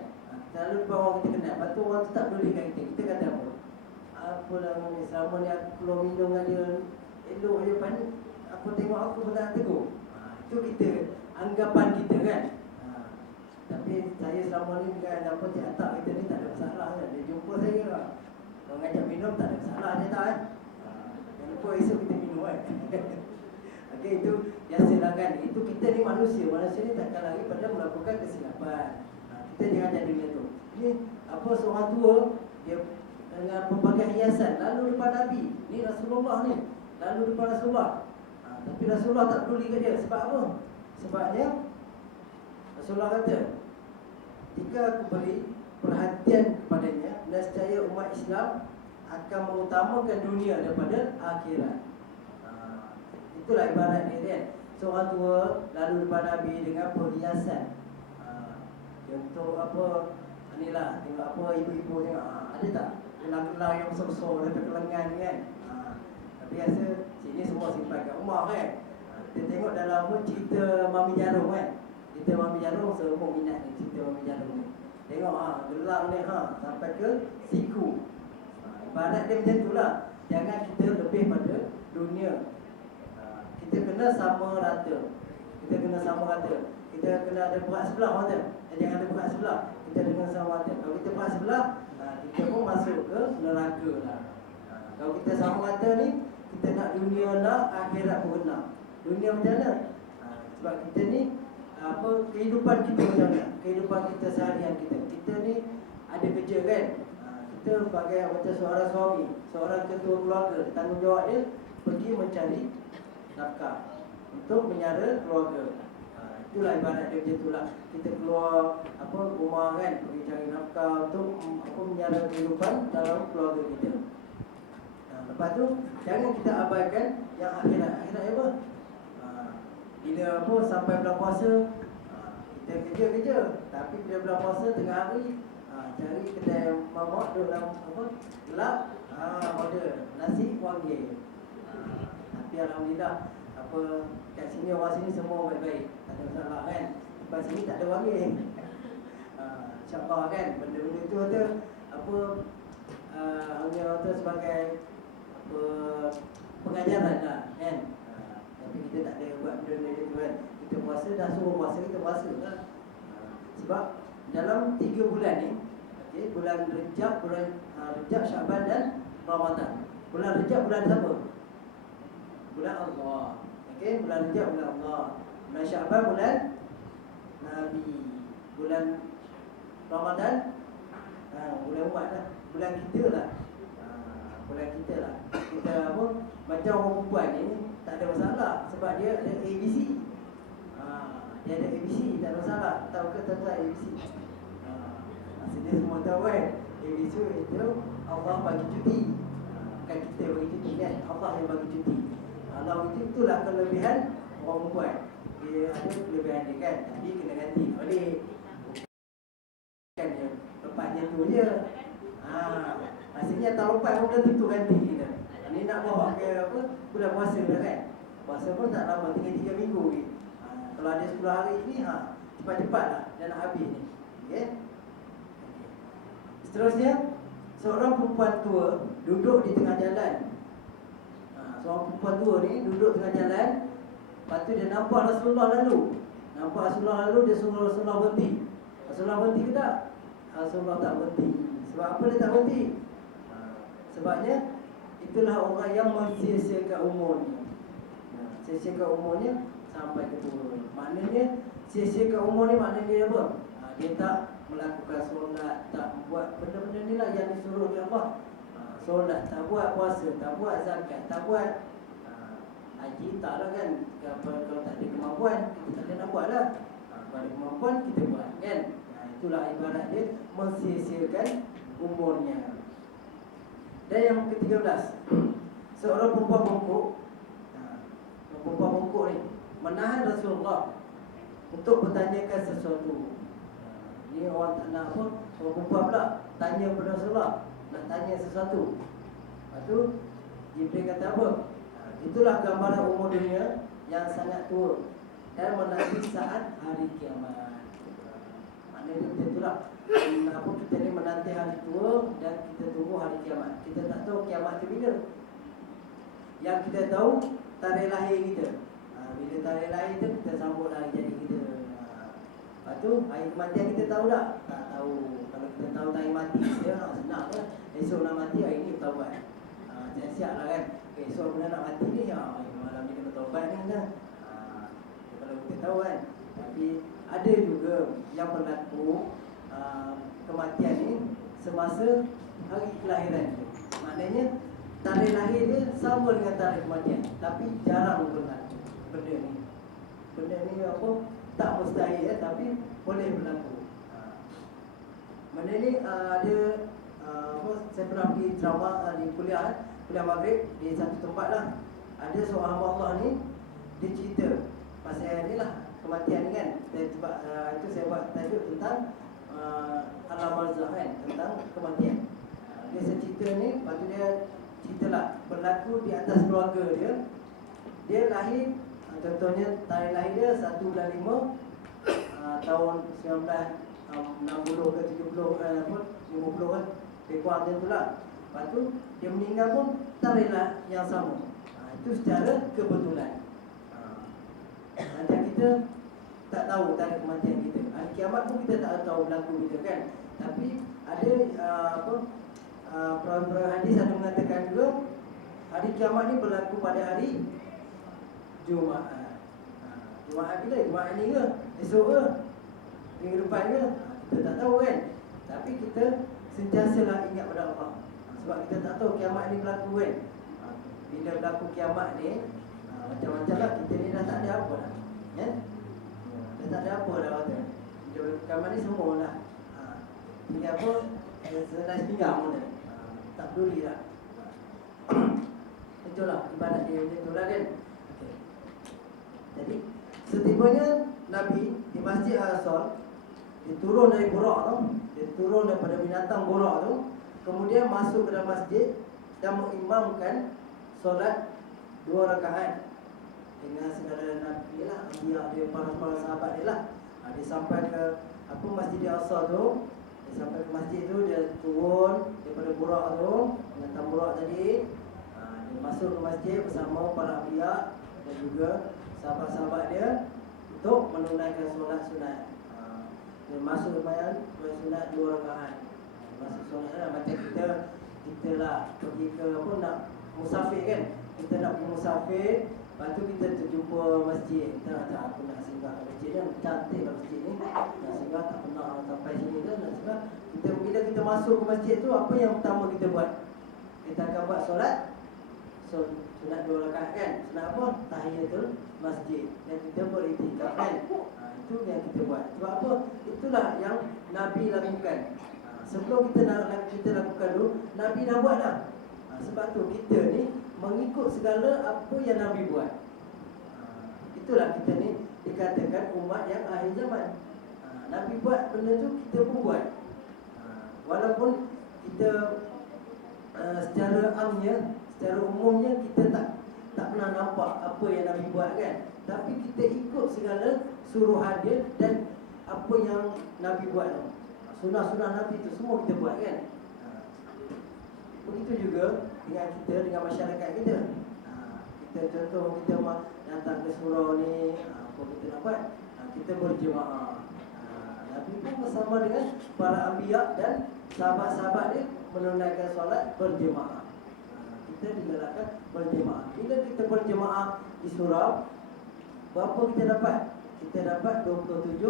Kita lalu depan orang kita kenal. Lepas tu orang tu tak pedulikan kita. Kita kata apa? Apalah ni, selama ni aku keluar minum dengan dia, elok je pan. Apa tengok aku pun tak tegur. Itu kita, anggapan kita kan. Tapi saya selama ni dengan apa cik atak kita ni tak ada masalah kan. Dia jumpa saya lah. Kalau ngajak minum tak ada masalah dia tak kan. Jangan lupa esok kita minum kan. Okey, itu biasalah kan. Itu kita ni manusia. Manusia ni takkan lari pada melakukan kesilapan. Kita jangan jadi macam tu. Ini apa seorang tua dia dengan pelbagai hiasan lalu depan Nabi. Ni Rasulullah ni. Lalu depan Rasulullah. Tapi Rasulullah tak peduli kat dia. Sebab apa? Sebabnya Rasulullah kata, jika aku beri perhatian kepadanya, nescaya umat Islam akan mengutamakan dunia daripada akhirat. Itulah ibarat dia kan. Seorang tua lalu depan Nabi dengan perhiasan. Contoh apa? Inilah, tengok apa ibu-ibu tengok. Ada tak? Gelang-gelang yang besar-besar daripada kelengan ni kan. Tapi biasa sini semua simpan kat rumah kan. Kita tengok dalam cerita Mami Jarum kan. Cerita Mami Jarum semua minat ni cerita Mami Jarum ni. Tengok gelang ni sampai ke siku. Ibarat dia macam itulah. Jangan kita lebih pada dunia. Kita kena sama rata. Kita kena ada berat sebelah kata. Jangan ada berat sebelah. Kita kena sama rata. Kalau kita berat sebelah, kita pun masuk ke neraka lah. Kalau kita sama rata ni, kita nak dunia nak, akhirat pun nak. Dunia macam mana? Sebab kita ni kehidupan kita macam mana? Kehidupan kita seharian kita. Kita ni ada kerja kan? Kita sebagai macam seorang suami, seorang ketua keluarga, tanggungjawab dia pergi mencari nafkah untuk menyara keluarga. Itulah ibarat dia macam itulah. Kita keluar rumah kan, pergi cari nafkah untuk menyara kehidupan dalam keluarga kita. Lepas tu jangan kita abaikan yang akhirat. Akhirat apa? Bila sampai bulan puasa, kita kerja-kerja. Tapi bila bulan puasa tengah hari, cari kedai mamak dalam gelap, order nasi wangi. Tapi alhamdulillah kat sini orang sini semua baik-baik, tak ada masalah kan. Sebab sini tak ada wangi. InsyaAllah kan, benda-benda tu hanya sebagai pengajaran lah kan. Tapi kita tak ada buat benda-benda tu kan. Kita puasa dah suruh puasa, kita puasa lah. Sebab dalam 3 bulan ni, bulan Rejab, Rejab, Syaban dan Ramadan. Bulan Rejab bulan siapa? Bulan Allah. Bulan Rejab bulan Allah. Bulan Syaban bulan Nabi. Bulan Ramadan bulan umat lah. Bulan kita lah. Kita macam orang perempuan ni tak ada masalah. Sebab dia ada ABC. Dia ada ABC, tak ada masalah. Tahu ke tentang ABC? Maksudnya semua tahu kan, besok itu Allah bagi cuti. Bukan kita bagi cuti kan, Allah yang bagi cuti. Kalau itulah kelebihan orang perempuan. Dia ada kelebihan dia kan, tapi kena ganti balik. Bukan je lepasnya tu je. Maksudnya tak lepas pun dah tentu ganti kita. Ni nak bawa ke apa, bulan puasa dah kan. Puasa pun tak lama, tinggal 3 minggu ni. Kalau ada 10 hari ni, cepat-cepat lah dah nak habis ni. Okay? Seterusnya, seorang perempuan tua duduk di tengah jalan. Seorang perempuan tua ni duduk tengah jalan. Lepas tu dia nampak Rasulullah lalu. Nampak Rasulullah lalu, dia suruh Rasulullah berhenti. Rasulullah berhenti ke tak? Rasulullah tak berhenti. Sebab apa dia tak berhenti? Sebabnya itulah orang yang mensia-siakan umurnya. Sia-siakan umurnya sampai ke tua. Maknanya sia-siakan umur ni maknanya dia apa? Dia tak melakukan solat, tak buat benda-benda ni lah yang disuruh oleh Allah. Solat, tak buat puasa, tak buat zakat, tak buat haji, tak lah kan. Kalau tak ada kemampuan, kita tak ada nak buat lah. Kalau ada kemampuan, kita buat kan. Itulah ibarat dia mensia-siakan umurnya. Dan yang ke-13, seorang perempuan bongkok. Perempuan bongkok ni menahan Rasulullah untuk bertanyakan sesuatu. Ni orang tak nak apa, seorang perempuan pula tanya kepada Rasulullah, nak tanya sesuatu. Lepas tu Jibril kata apa? Itulah gambaran umur dunia yang sangat tua dan menanti saat hari kiamat. Maknanya kita itulah apa, kita ni menanti hari tua dan kita tunggu hari kiamat. Kita tak tahu kiamat tu bila. Yang kita tahu tarikh lahir kita. Bila tarikh lahir tu kita sambut hari jadi kita. Lepas tu hari kematian kita tahu tak? Tak tahu. Kalau kita tahu tarikh mati kita, senang kan. Esok nak mati, hari ni bertaubat. Siap-siap lah kan. Esok bila nak mati ni, malam ni kena taubat ni kan. Kalau kita tahu kan. Tapi ada juga yang berlaku kematian ni semasa hari kelahiran dia. Maknanya tarikh lahir dia sama dengan tarikh kematian, tapi jarang berlaku benda ni. Benda ni apa, tak mustahil tapi boleh berlaku. Benda ni ada saya pernah pergi ceramah di kuliah maghrib di satu tempat lah. Ada seorang hamba Allah ni, dia cerita pasal ni lah, kematian ni kan. Sebab itu saya buat tajuk tentang alam barzakh kan, tentang kematian. Dia cerita ni, lepas tu dia ceritalah berlaku di atas keluarga dia. Dia lahir, contohnya tarikh lahir dia 1 bulan 5 tahun 1960 ke 70 apa 50 kan, lebih kurang macam tu lah. Lepas tu dia meninggal pun tarikh lah yang sama. Itu secara kebetulan. Macam kita tak tahu tarikh kematian kita. Hari kiamat pun kita tak tahu berlaku kita kan. Tapi ada perawi hadis ada mengatakan juga hari kiamat ni berlaku pada hari Jumaat. Jumaat bila? Jumaat ni ke? Esok ke? Minggu depan ke? Kita tak tahu kan. Tapi kita sentiasalah ingat pada Allah. Sebab kita tak tahu kiamat ni berlaku kan. Bila berlaku kiamat ni, macam-macam lah, kita ni dah tak ada apa dah ya? Dah tak ada apa dah kata. Bila kiamat ni semua lah tinggal apa, senang pinggang pun dah. Tak peduli lah. Itulah ibarat dia macam itulah kan. Okay. Jadi setibanya Nabi di Masjid Al-Aqsa, dia turun dari Burak tu, dia turun daripada binatang Burak tu, kemudian masuk ke dalam masjid dan mengimamkan solat 2 rakaat dengan segala Nabi lah, dia para sahabat dia lah. Dia sampai ke apa Masjid Al-Aqsa tu, dia sampai ke masjid tu, dia turun daripada Burak tu, binatang Burak tadi. Dia masuk ke masjid bersama para anbiya dan juga sahabat-sahabat dia untuk menunaikan solat sunat. Dia masuk lumayan sunat 2 rakaat. Masuk solat lah macam kita lah pergi ke apa, nak musafir kan. Kita nak pergi musafir, lepas tu kita terjumpa masjid. Kita nak cakap, aku nak singgah ke masjid ni, cantik lah masjid ni. Nak singgah, tak pernah sampai sini kan. Nak singgah, bila kita masuk ke masjid tu, apa yang pertama kita buat? Kita akan buat solat sunat 2 rakaat kan. Sunat apa? Tahiyatul masjid. Dan kita beriktikaf kan. Itu yang kita buat. Sebab apa? Itulah yang Nabi lakukan. Sebelum kita lakukan dulu, Nabi dah buat dah. Sebab tu kita ni mengikut segala apa yang Nabi buat. Itulah kita ni dikatakan umat yang akhir zaman. Nabi buat benda tu, kita pun buat. Walaupun kita secara amnya, secara umumnya kita tak pernah nampak apa yang Nabi buat kan. Tapi kita ikut segala suruhan dia dan apa yang Nabi buat tu. Sunnah-sunnah Nabi tu semua kita buat kan. Begitu juga dengan kita, dengan masyarakat kita. Kita contoh, kita datang ke surau ni, apa kita nak buat? Kita berjemaah. Nabi pun bersama dengan para anbiya dan sahabat-sahabat dia menunaikan solat berjemaah. Kita digalakkan berjemaah. Bila kita berjemaah di surau, berapa kita dapat? Kita dapat 27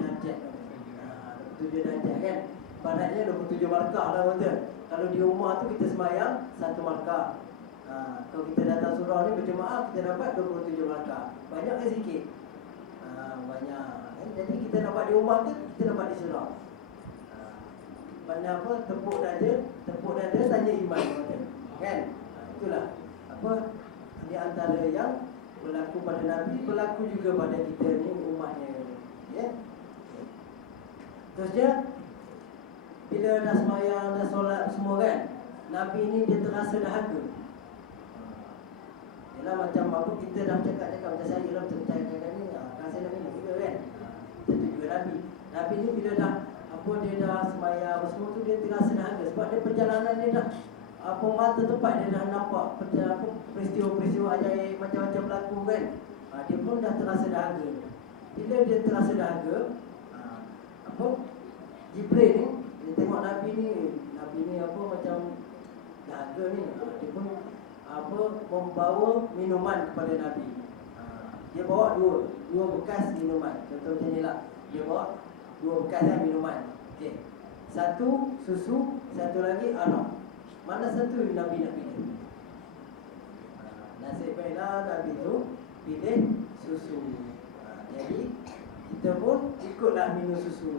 darjat. 27 darjat kan? Ibaratnya 27 markah lah betul. Kalau di rumah tu kita sembahyang 1 markah. Kalau kita datang surau ni berjemaah, kita dapat 27 markah. Banyak ke sikit? Banyak. Jadi kita nak buat di rumah tu, kita nak buat di surau. Mana apa? Tepuk dada tanya iman betul. Kan? Itulah apa di antara yang berlaku pada Nabi, berlaku juga pada kita ni umatnya. Ya. Terusnya bila dah sembahyang, dah solat semua kan, Nabi ni dia terasa dahaga. Yalah macam apa kita dah cakap macam saya lah cakap ni, rasa nak minum juga kan. Itu juga Nabi. Nabi ni bila dah dia dah sembahyang semua tu, dia terasa dahaga sebab dia perjalanan dia dah mata tempat dia dah nampak peristiwa-peristiwa ajaib macam-macam berlaku kan. Dia pun dah terasa dahaga. Bila dia terasa dahaga, Jibril ni dia tengok Nabi ni macam dahaga ni, dia pun membawa minuman kepada Nabi. Dia bawa dua bekas minuman. Contohnya ni lah, dia bawa 2 bekas minuman. Okey. Satu susu, satu lagi arak. Mana satu Nabi nak pilih? Nasib baiklah Nabi tu pilih susu. Jadi kita pun ikutlah minum susu.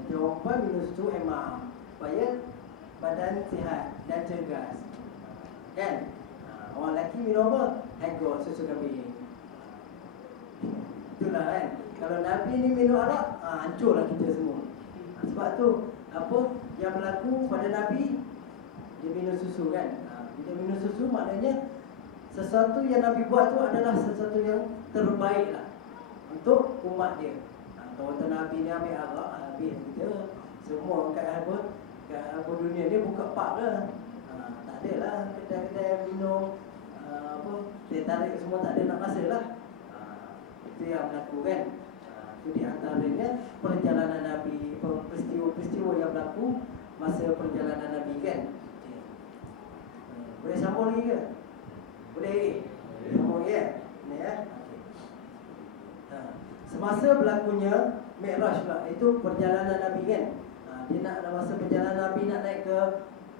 Macam orang pun minum susu emang supaya badan sihat dan cergas. Kan? Orang lelaki minum apa? Hagot, susu kambing. Itulah kan. Kalau Nabi ni minum arak, hancurlah kita semua. Sebab tu apa yang berlaku pada Nabi, dia minum susu kan. Bila minum susu maknanya sesuatu yang Nabi buat tu adalah sesuatu yang terbaik lah untuk umat dia. Kalau Nabi ni ambil arak, habis kita semua kat dunia ni buka pub lah. Tak ada lah kedai-kedai minum teh tarik semua, tak ada nak rasa lah. Itu yang berlaku kan. Itu di antaranya perjalanan Nabi, peristiwa-peristiwa yang berlaku masa perjalanan Nabi kan. Boleh sambung lagi ke? Boleh lagi? Sambung lagi kan? Ni ya. Semasa berlakunya Mi'raj pula, itu perjalanan Nabi kan. Dia nak masa perjalanan Nabi nak naik ke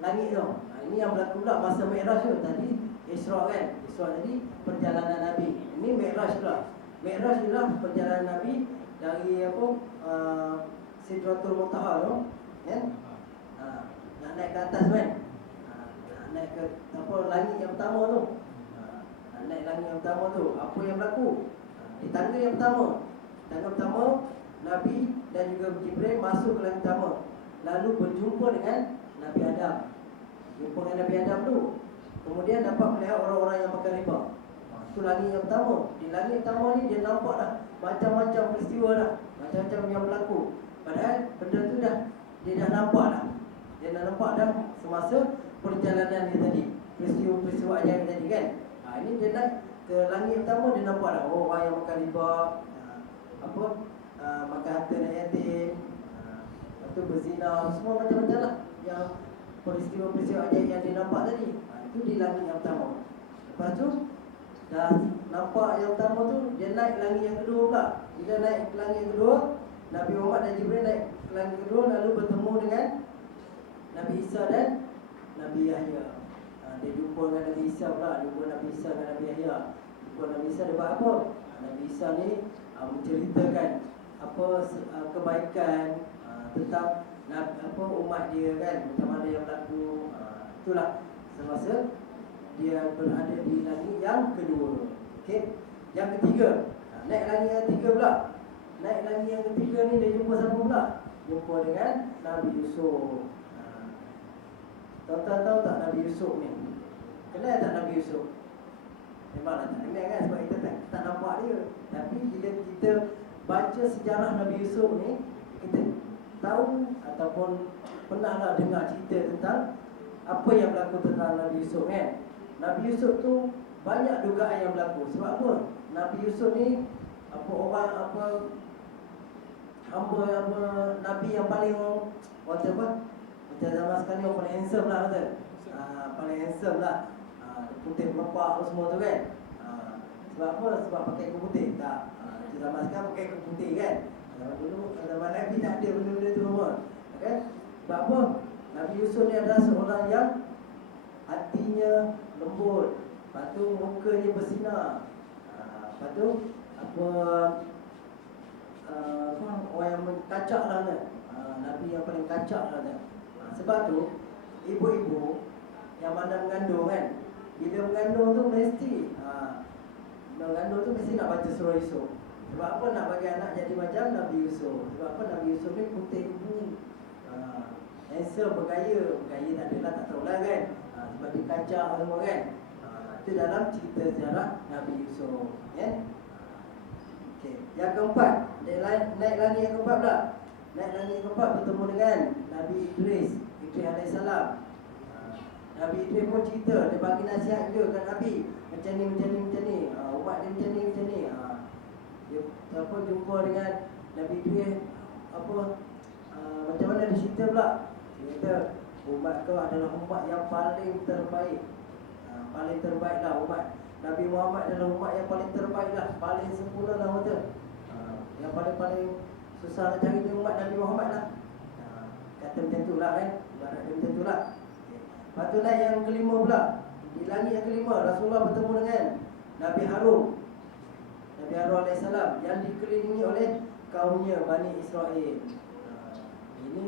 langit tu. Ini yang berlaku pula masa Mi'raj tu. Tadi Isra kan. Isra tadi perjalanan Nabi. Ini Mi'raj pula. Mi'raj adalah perjalanan Nabi dari Sidratul Muntaha tu, kan? Nak naik ke atas kan? Nak naik ke langit yang pertama tu. Nak naik langit yang pertama tu. Apa yang berlaku? Di tangga yang pertama. Tangga pertama, Nabi dan juga Jibril masuk ke langit pertama. Lalu berjumpa dengan Nabi Adam. Jumpa dengan Nabi Adam dulu. Kemudian dapat melihat orang-orang yang makan riba. Itu langit yang pertama. Di langit pertama ni dia nampak dah macam-macam peristiwa dah, macam-macam yang berlaku. Padahal benda tu dia dah nampak dah. Dia dah nampak dah semasa perjalanan dia tadi. Peristiwa-peristiwa ajaib tadi kan. Ini dia naik ke langit pertama, dia nampak dah orang yang makan riba, makan harta anak yatim, lepas tu berzina, semua macam-macam lah yang peristiwa-peristiwa ajaib yang dia nampak tadi. Itu di langit yang pertama. Lepas tu dah nampak yang pertama tu, dia naik langit yang kedua pula. Bila naik ke langit yang kedua, Nabi Muhammad dan Jibril naik ke langit kedua, lalu bertemu dengan Nabi Isa dan Nabi Yahya. Dia jumpa dengan Nabi Isa pula. Jumpa Nabi Isa dengan Nabi Yahya. Jumpa Nabi Isa dia buat apa? Nabi Isa ni menceritakan kebaikan tentang umat dia kan, macam mana yang berlaku. Itulah semasa dia berada di langit yang kedua. Okey. Yang ketiga, naik langit yang ketiga pula. Naik langit yang ketiga ni dia jumpa siapa pula? Jumpa dengan Nabi Yusuf. Tuan-tuan tahu tak Nabi Yusuf ni? Kenal tak Nabi Yusuf? Memanglah tak kenal kan, sebab kita tak nampak dia. Tapi bila kita baca sejarah Nabi Yusuf ni, kita tahu ataupun pernahlah dengar cerita tentang apa yang berlaku tentang Nabi Yusuf kan. Nabi Yusuf tu banyak dugaan yang berlaku. Sebab apa? Nabi Yusuf ni Nabi yang paling macam zaman sekarang ni paling handsome lah kata. Paling handsome lah. Putih mepak semua tu kan. Sebab apa? Sebab pakai kuku putih. Tak. Zaman sekarang pakai kuku putih kan. Dulu zaman Nabi tak ada benda-benda tu semua. Kan? Sebab apa? Nabi Yusuf ni adalah seorang yang hatinya lembut. Lepas tu mukanya bersinar. Lepas tu orang yang kacak lah kan. Nabi yang paling kacak lah kan. Sebab tu ibu-ibu yang mana mengandung kan, bila mengandung tu mesti nak baca surah Yusuf. Sebab apa? Nak bagi anak jadi macam Nabi Yusuf. Sebab apa? Nabi Yusuf ni putih ibu, handsome, bergaya tak adalah, tak tahulah kan. Sebab dia kacak semua kan. Itu dalam cerita sejarah Nabi Yusuf kan. Okay. Yang keempat, naik langit yang keempat pula. Naik langit yang keempat bertemu dengan Nabi Idris alaihissalam. Nabi Idris pun cerita, dia bagi nasihat juga kat Nabi, macam ni, umat dia macam ni. Dia jumpa dengan Nabi Idris, macam mana dia cerita pula. Dia kata, umat kau adalah umat yang paling terbaik. Paling terbaik lah umat Nabi Muhammad adalah umat yang paling terbaik lah, paling sempurna lah kata. Yang paling susah nak cari umat Nabi Muhammad lah. Kata macam tu lah kan. Ibarat dia macam tu lah. Lepas tu naik yang kelima pula. Di langit yang kelima, Rasulullah bertemu dengan Nabi Harun alaihissalam, yang dikelilingi oleh kaumnya Bani Israel. Ini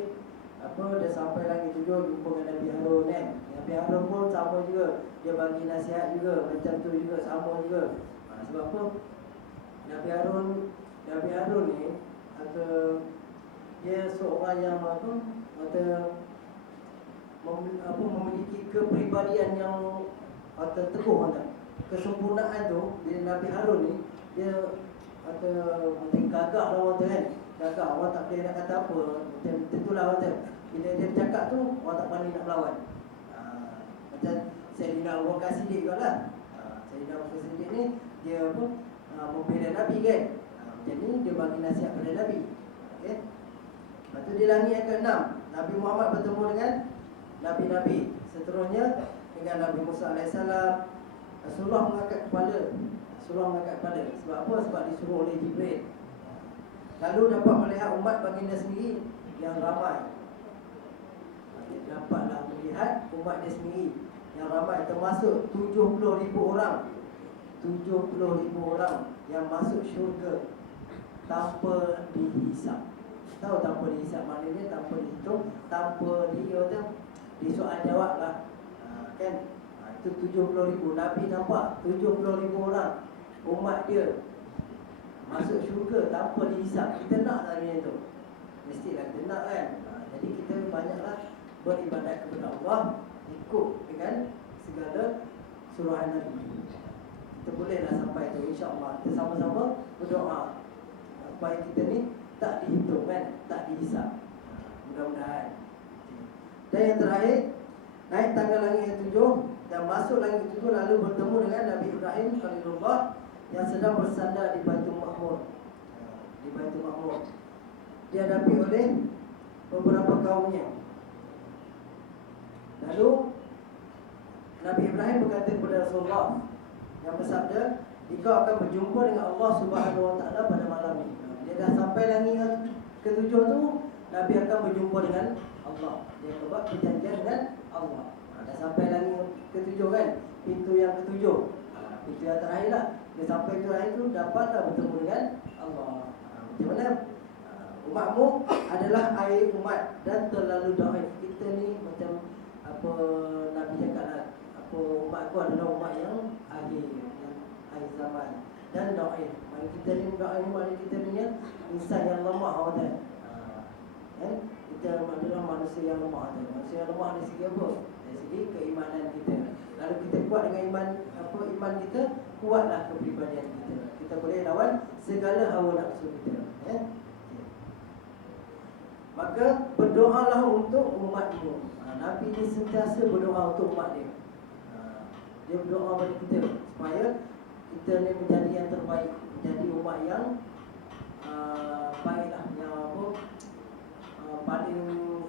dah sampai langit tujuh, jumpa dengan Nabi Harun kan. Nabi Harun pun sama juga, dia bagi nasihat juga macam tu juga, sama juga. Sebab apa? Nabi Harun ni dia seorang yang memiliki kepribadian yang teguh. Kesempurnaan tu bila Nabi Harun ni, dia macam gagah lah orang tu kan. Gagah, orang tak boleh nak kata apa. Macam itulah orang tu. Bila dia bercakap tu, orang tak berani nak melawan. Macam Sayyidina Abu Bakar Siddiq juga lah. Sayyidina Abu Bakar Siddiq ni, dia membela Nabi kan. Macam ni, dia bagi nasihat pada Nabi. Okay. Lepas tu di langit yang ke-6, Nabi Muhammad bertemu dengan Nabi-Nabi. Seterusnya dengan Nabi Musa alaihissalam. Rasulullah mengangkat kepala. Sebab apa? Sebab disuruh oleh Jibril. Lalu dapat melihat umat baginda sendiri yang ramai. Dapatlah melihat umat dia sendiri yang ramai, termasuk 70,000 orang. 70,000 orang yang masuk syurga tanpa dihisap. Tahu tanpa dihisap maknanya? Tanpa dihitung, tanpa disoal jawab lah. Kan? Itu 70,000. Nabi nampak 70,000 orang umat dia masuk syurga tanpa dihisap. Kita nak tak macam tu? Mestilah kita nak kan. Jadi kita banyaklah beribadat kepada Allah, ikut dengan segala suruhan Nabi. Kita bolehlah sampai tu, insya-Allah. Kita sama-sama berdoa supaya kita ni tak dihitung kan, tak dihisap. Mudah-mudahan. Dan yang terakhir, naik tangga langit yang 7 dan masuk langit 7, lalu bertemu dengan Nabi Ibrahim Khalilullah yang sedang bersandar di Baitul Ma'mur. Dihadapi oleh beberapa kaumnya. Lalu Nabi Ibrahim berkata kepada Rasulullah yang bersabda, "Engkau akan berjumpa dengan Allah Subhanahu Wa Taala pada malam ini." Dia dah sampai langit yang ke-7 tu, Nabi akan berjumpa dengan Allah. Dia buat perjanjian dengan Allah. Dah sampai langit yang ke-7 kan, pintu yang ke-7. Pintu yang terakhir lah. Dia sampai tu terakhir tu, dapatlah bertemu dengan Allah. Macam mana Umatmu adalah air umat dan terlalu dhaif. Kita ni macam apa Nabi cakap lah, apa umatku adalah umat yang akhir zaman dan dhaif. Mari kita ni dhaif, mari kita ni insan yang lemah kan. Kita adalah manusia yang lemah. Manusia yang lemah dari segi apa? Dari segi keimanan kita. Lalu kita kuat dengan iman kita, kuatlah kepribadian kita. Kita boleh lawan segala hawa nafsu kita. Maka berdoalah untuk umatmu. Nabi ni sentiasa berdoa untuk umat dia. Dia berdoa kepada kita supaya kita ni menjadi yang terbaik, menjadi umat yang baiklah, yang paling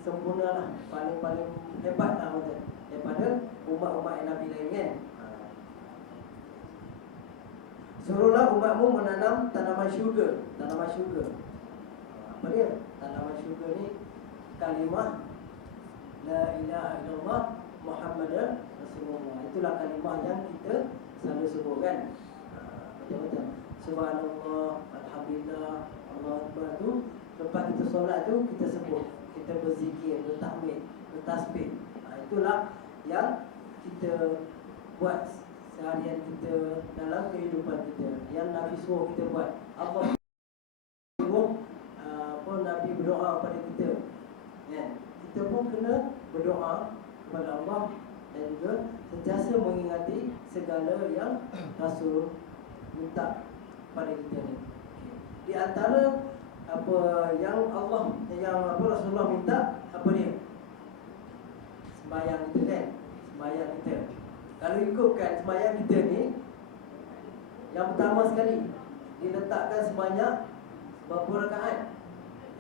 sempurna lah, paling hebat lah daripada umat-umat yang Nabi lain kan. Suruhlah umatmu menanam tanaman syurga. Tanaman syurga apa dia? Tanaman syurga ni kalimah La ilaha illallah Muhammadar Rasulullah. Itulah kalimah yang kita selalu sebutkan. Macam-macam Subhanallah, Alhamdulillah, Allah Akbar tu. Lepas kita solat tu, kita sebut, kita berzikir, bertahmid, bertasbih. Itulah yang kita buat seharian kita dalam kehidupan kita, yang Nabi suruh kita buat. Allah suruh Nabi berdoa kepada kita, kita pun kena berdoa kepada Allah dan juga sentiasa mengingati segala yang Rasul minta pada kita ni. Di antara apa yang Rasulullah minta, apa dia? Sembahyang kita kan? Sembahyang kita. Kalau ikutkan sembahyang kita ni, yang pertama sekali diletakkan sebanyak berapa rakaat?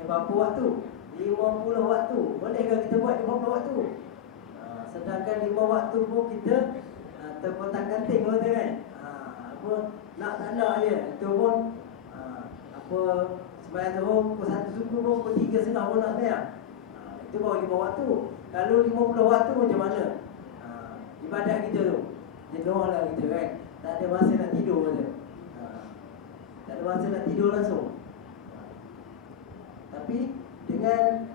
Berapa waktu? 50 waktu. Bolehkah kita buat 50 waktu? Sedangkan 5 waktu pun kita terkotak-kating kata kan? Apa nak tak nak je. Itu pun apa sembahyang zuhur pukul 1 suku pun pukul 3 setengah pun nak sembahyang. Itu baru 5 waktu. Kalau 50 waktu macam mana? Ibadat kita tu jenuh lah kita kan. Tak ada masa nak tidur je. Tak ada masa nak tidur langsung. Tapi dengan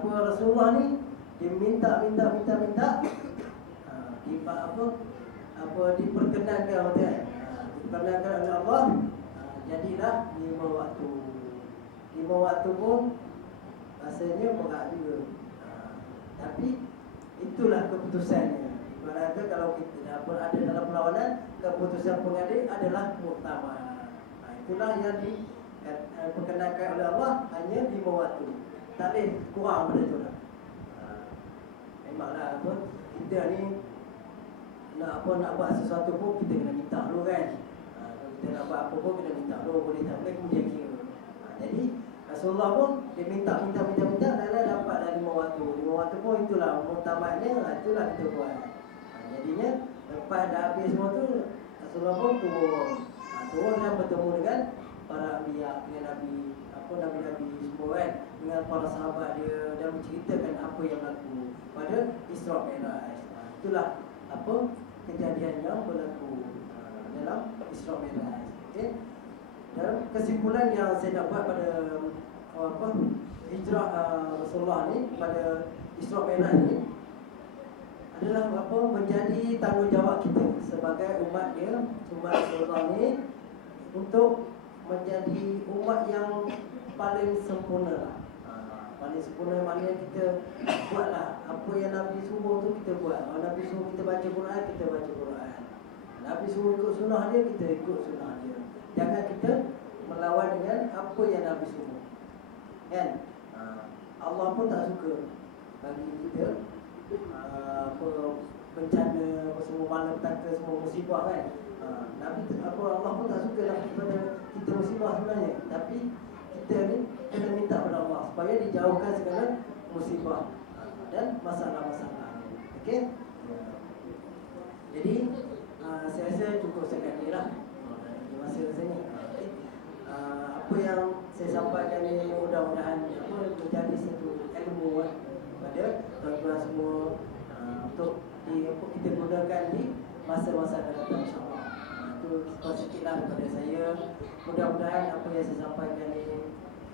Rasulullah ni, dia minta diperkenankan diperkenankan oleh Allah, jadilah 5 waktu. 5 waktu pun rasanya berat juga. Tapi itulah keputusannya. Ibaratnya kalau kita ada dalam perlawanan, keputusan pengadil adalah muktamad. Itulah yang diperkenankan oleh Allah, hanya 5 waktu. Tak boleh kurang pada itu lah. Memanglah kita ni nak buat sesuatu pun kita kena minta dulu kan. Kita nak buat apa pun kena minta dulu, boleh tak boleh kemudian kira. Jadi Rasulullah pun dia minta dan dapat dah 5 waktu. 5 waktu pun itulah muktamadnya, itulah kita buat. Jadinya lepas dah habis semua tu, Rasulullah pun turun dan bertemu dengan para anbiya, dengan Nabi-Nabi semua kan, dengan para sahabat dia, dan menceritakan apa yang berlaku pada Isra' Mi'raj. Itulah kejadian yang berlaku dalam Isra' Mi'raj. Okay? Dan kesimpulan yang saya nak buat pada hijrah Rasulullah ni, pada Isra' Mi'raj ni adalah menjadi tanggungjawab kita sebagai umat dia, umat Rasulullah ni, untuk menjadi umat yang paling sempurna lah. Paling sempurna maknanya kita buatlah apa yang Nabi suruh tu kita buat. Kalau Nabi suruh kita baca Quran, kita baca Quran. Nabi suruh ikut sunnah dia, kita ikut sunnah dia. Jangan kita melawan dengan apa yang Nabi suruh. Kan? Allah pun tak suka bagi kita bencana, semua malapetaka, semua musibah kan. Allah pun tak suka lah kepada kita musibah sebenarnya. Tapi kita ni kena minta kepada Allah supaya dijauhkan segala musibah dan masalah-masalah. Okey? Jadi saya rasa cukup sekian ni lah masa rasanya. Apa yang saya sampaikan ni mudah-mudahan menjadi satu ilmu pada tuan-tuan semua, untuk kita gunakan di masa-masa akan datang, insyaAllah. Itu sikit-sikitlah daripada saya. Mudah-mudahan apa yang saya sampaikan ni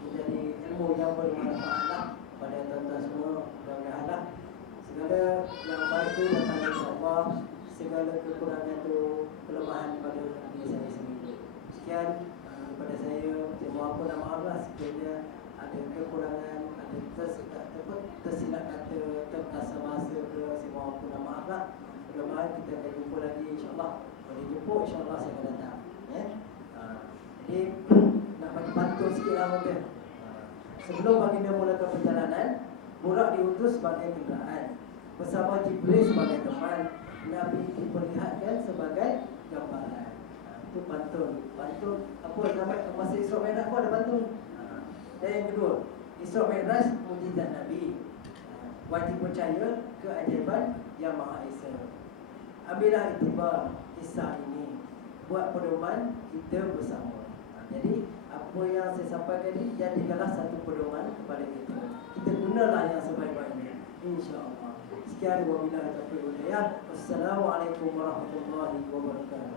menjadi ilmu yang bermanfaat pada tuan-tuan semua. Mudah-mudahan segala yang baik itu datang dari Allah, segala kekurangan itu kelemahan pada diri saya sendiri. Sekian daripada saya. Saya mohon pun maaf lah sekiranya ada kekurangan, ada tersilap kata, terkasar bahasa ke, saya mohon pun maaf lah. Mudah-mudahan kita akan jumpa lagi insyaAllah. Kalau jumpa insyaAllah saya akan datang. Jadi nak bagi bantu sikit lah mungkin. Sebelum baginda mulakan perjalanan, Burak diutus sebagai kenderaan, bersama Jibril sebagai teman, Nabi diperlihatkan sebagai gambaran. Itu pantun. Pantun apa sampai masa Isra Mi'raj pun ada pantun. Dan yang kedua, Isra Mi'raj mukjizat Nabi. Wajib percaya keajaiban Yang Maha Esa. Ambillah iktibar kisah ini, buat pedoman kita bersama. Jadi apa yang saya sampaikan ini jadikanlah satu pedoman kepada kita. Kita gunalah yang sebaik-baiknya, insya-Allah. Sekian wabillahi taufiq wal hidayah. Wassalamualaikum warahmatullahi wabarakatuh.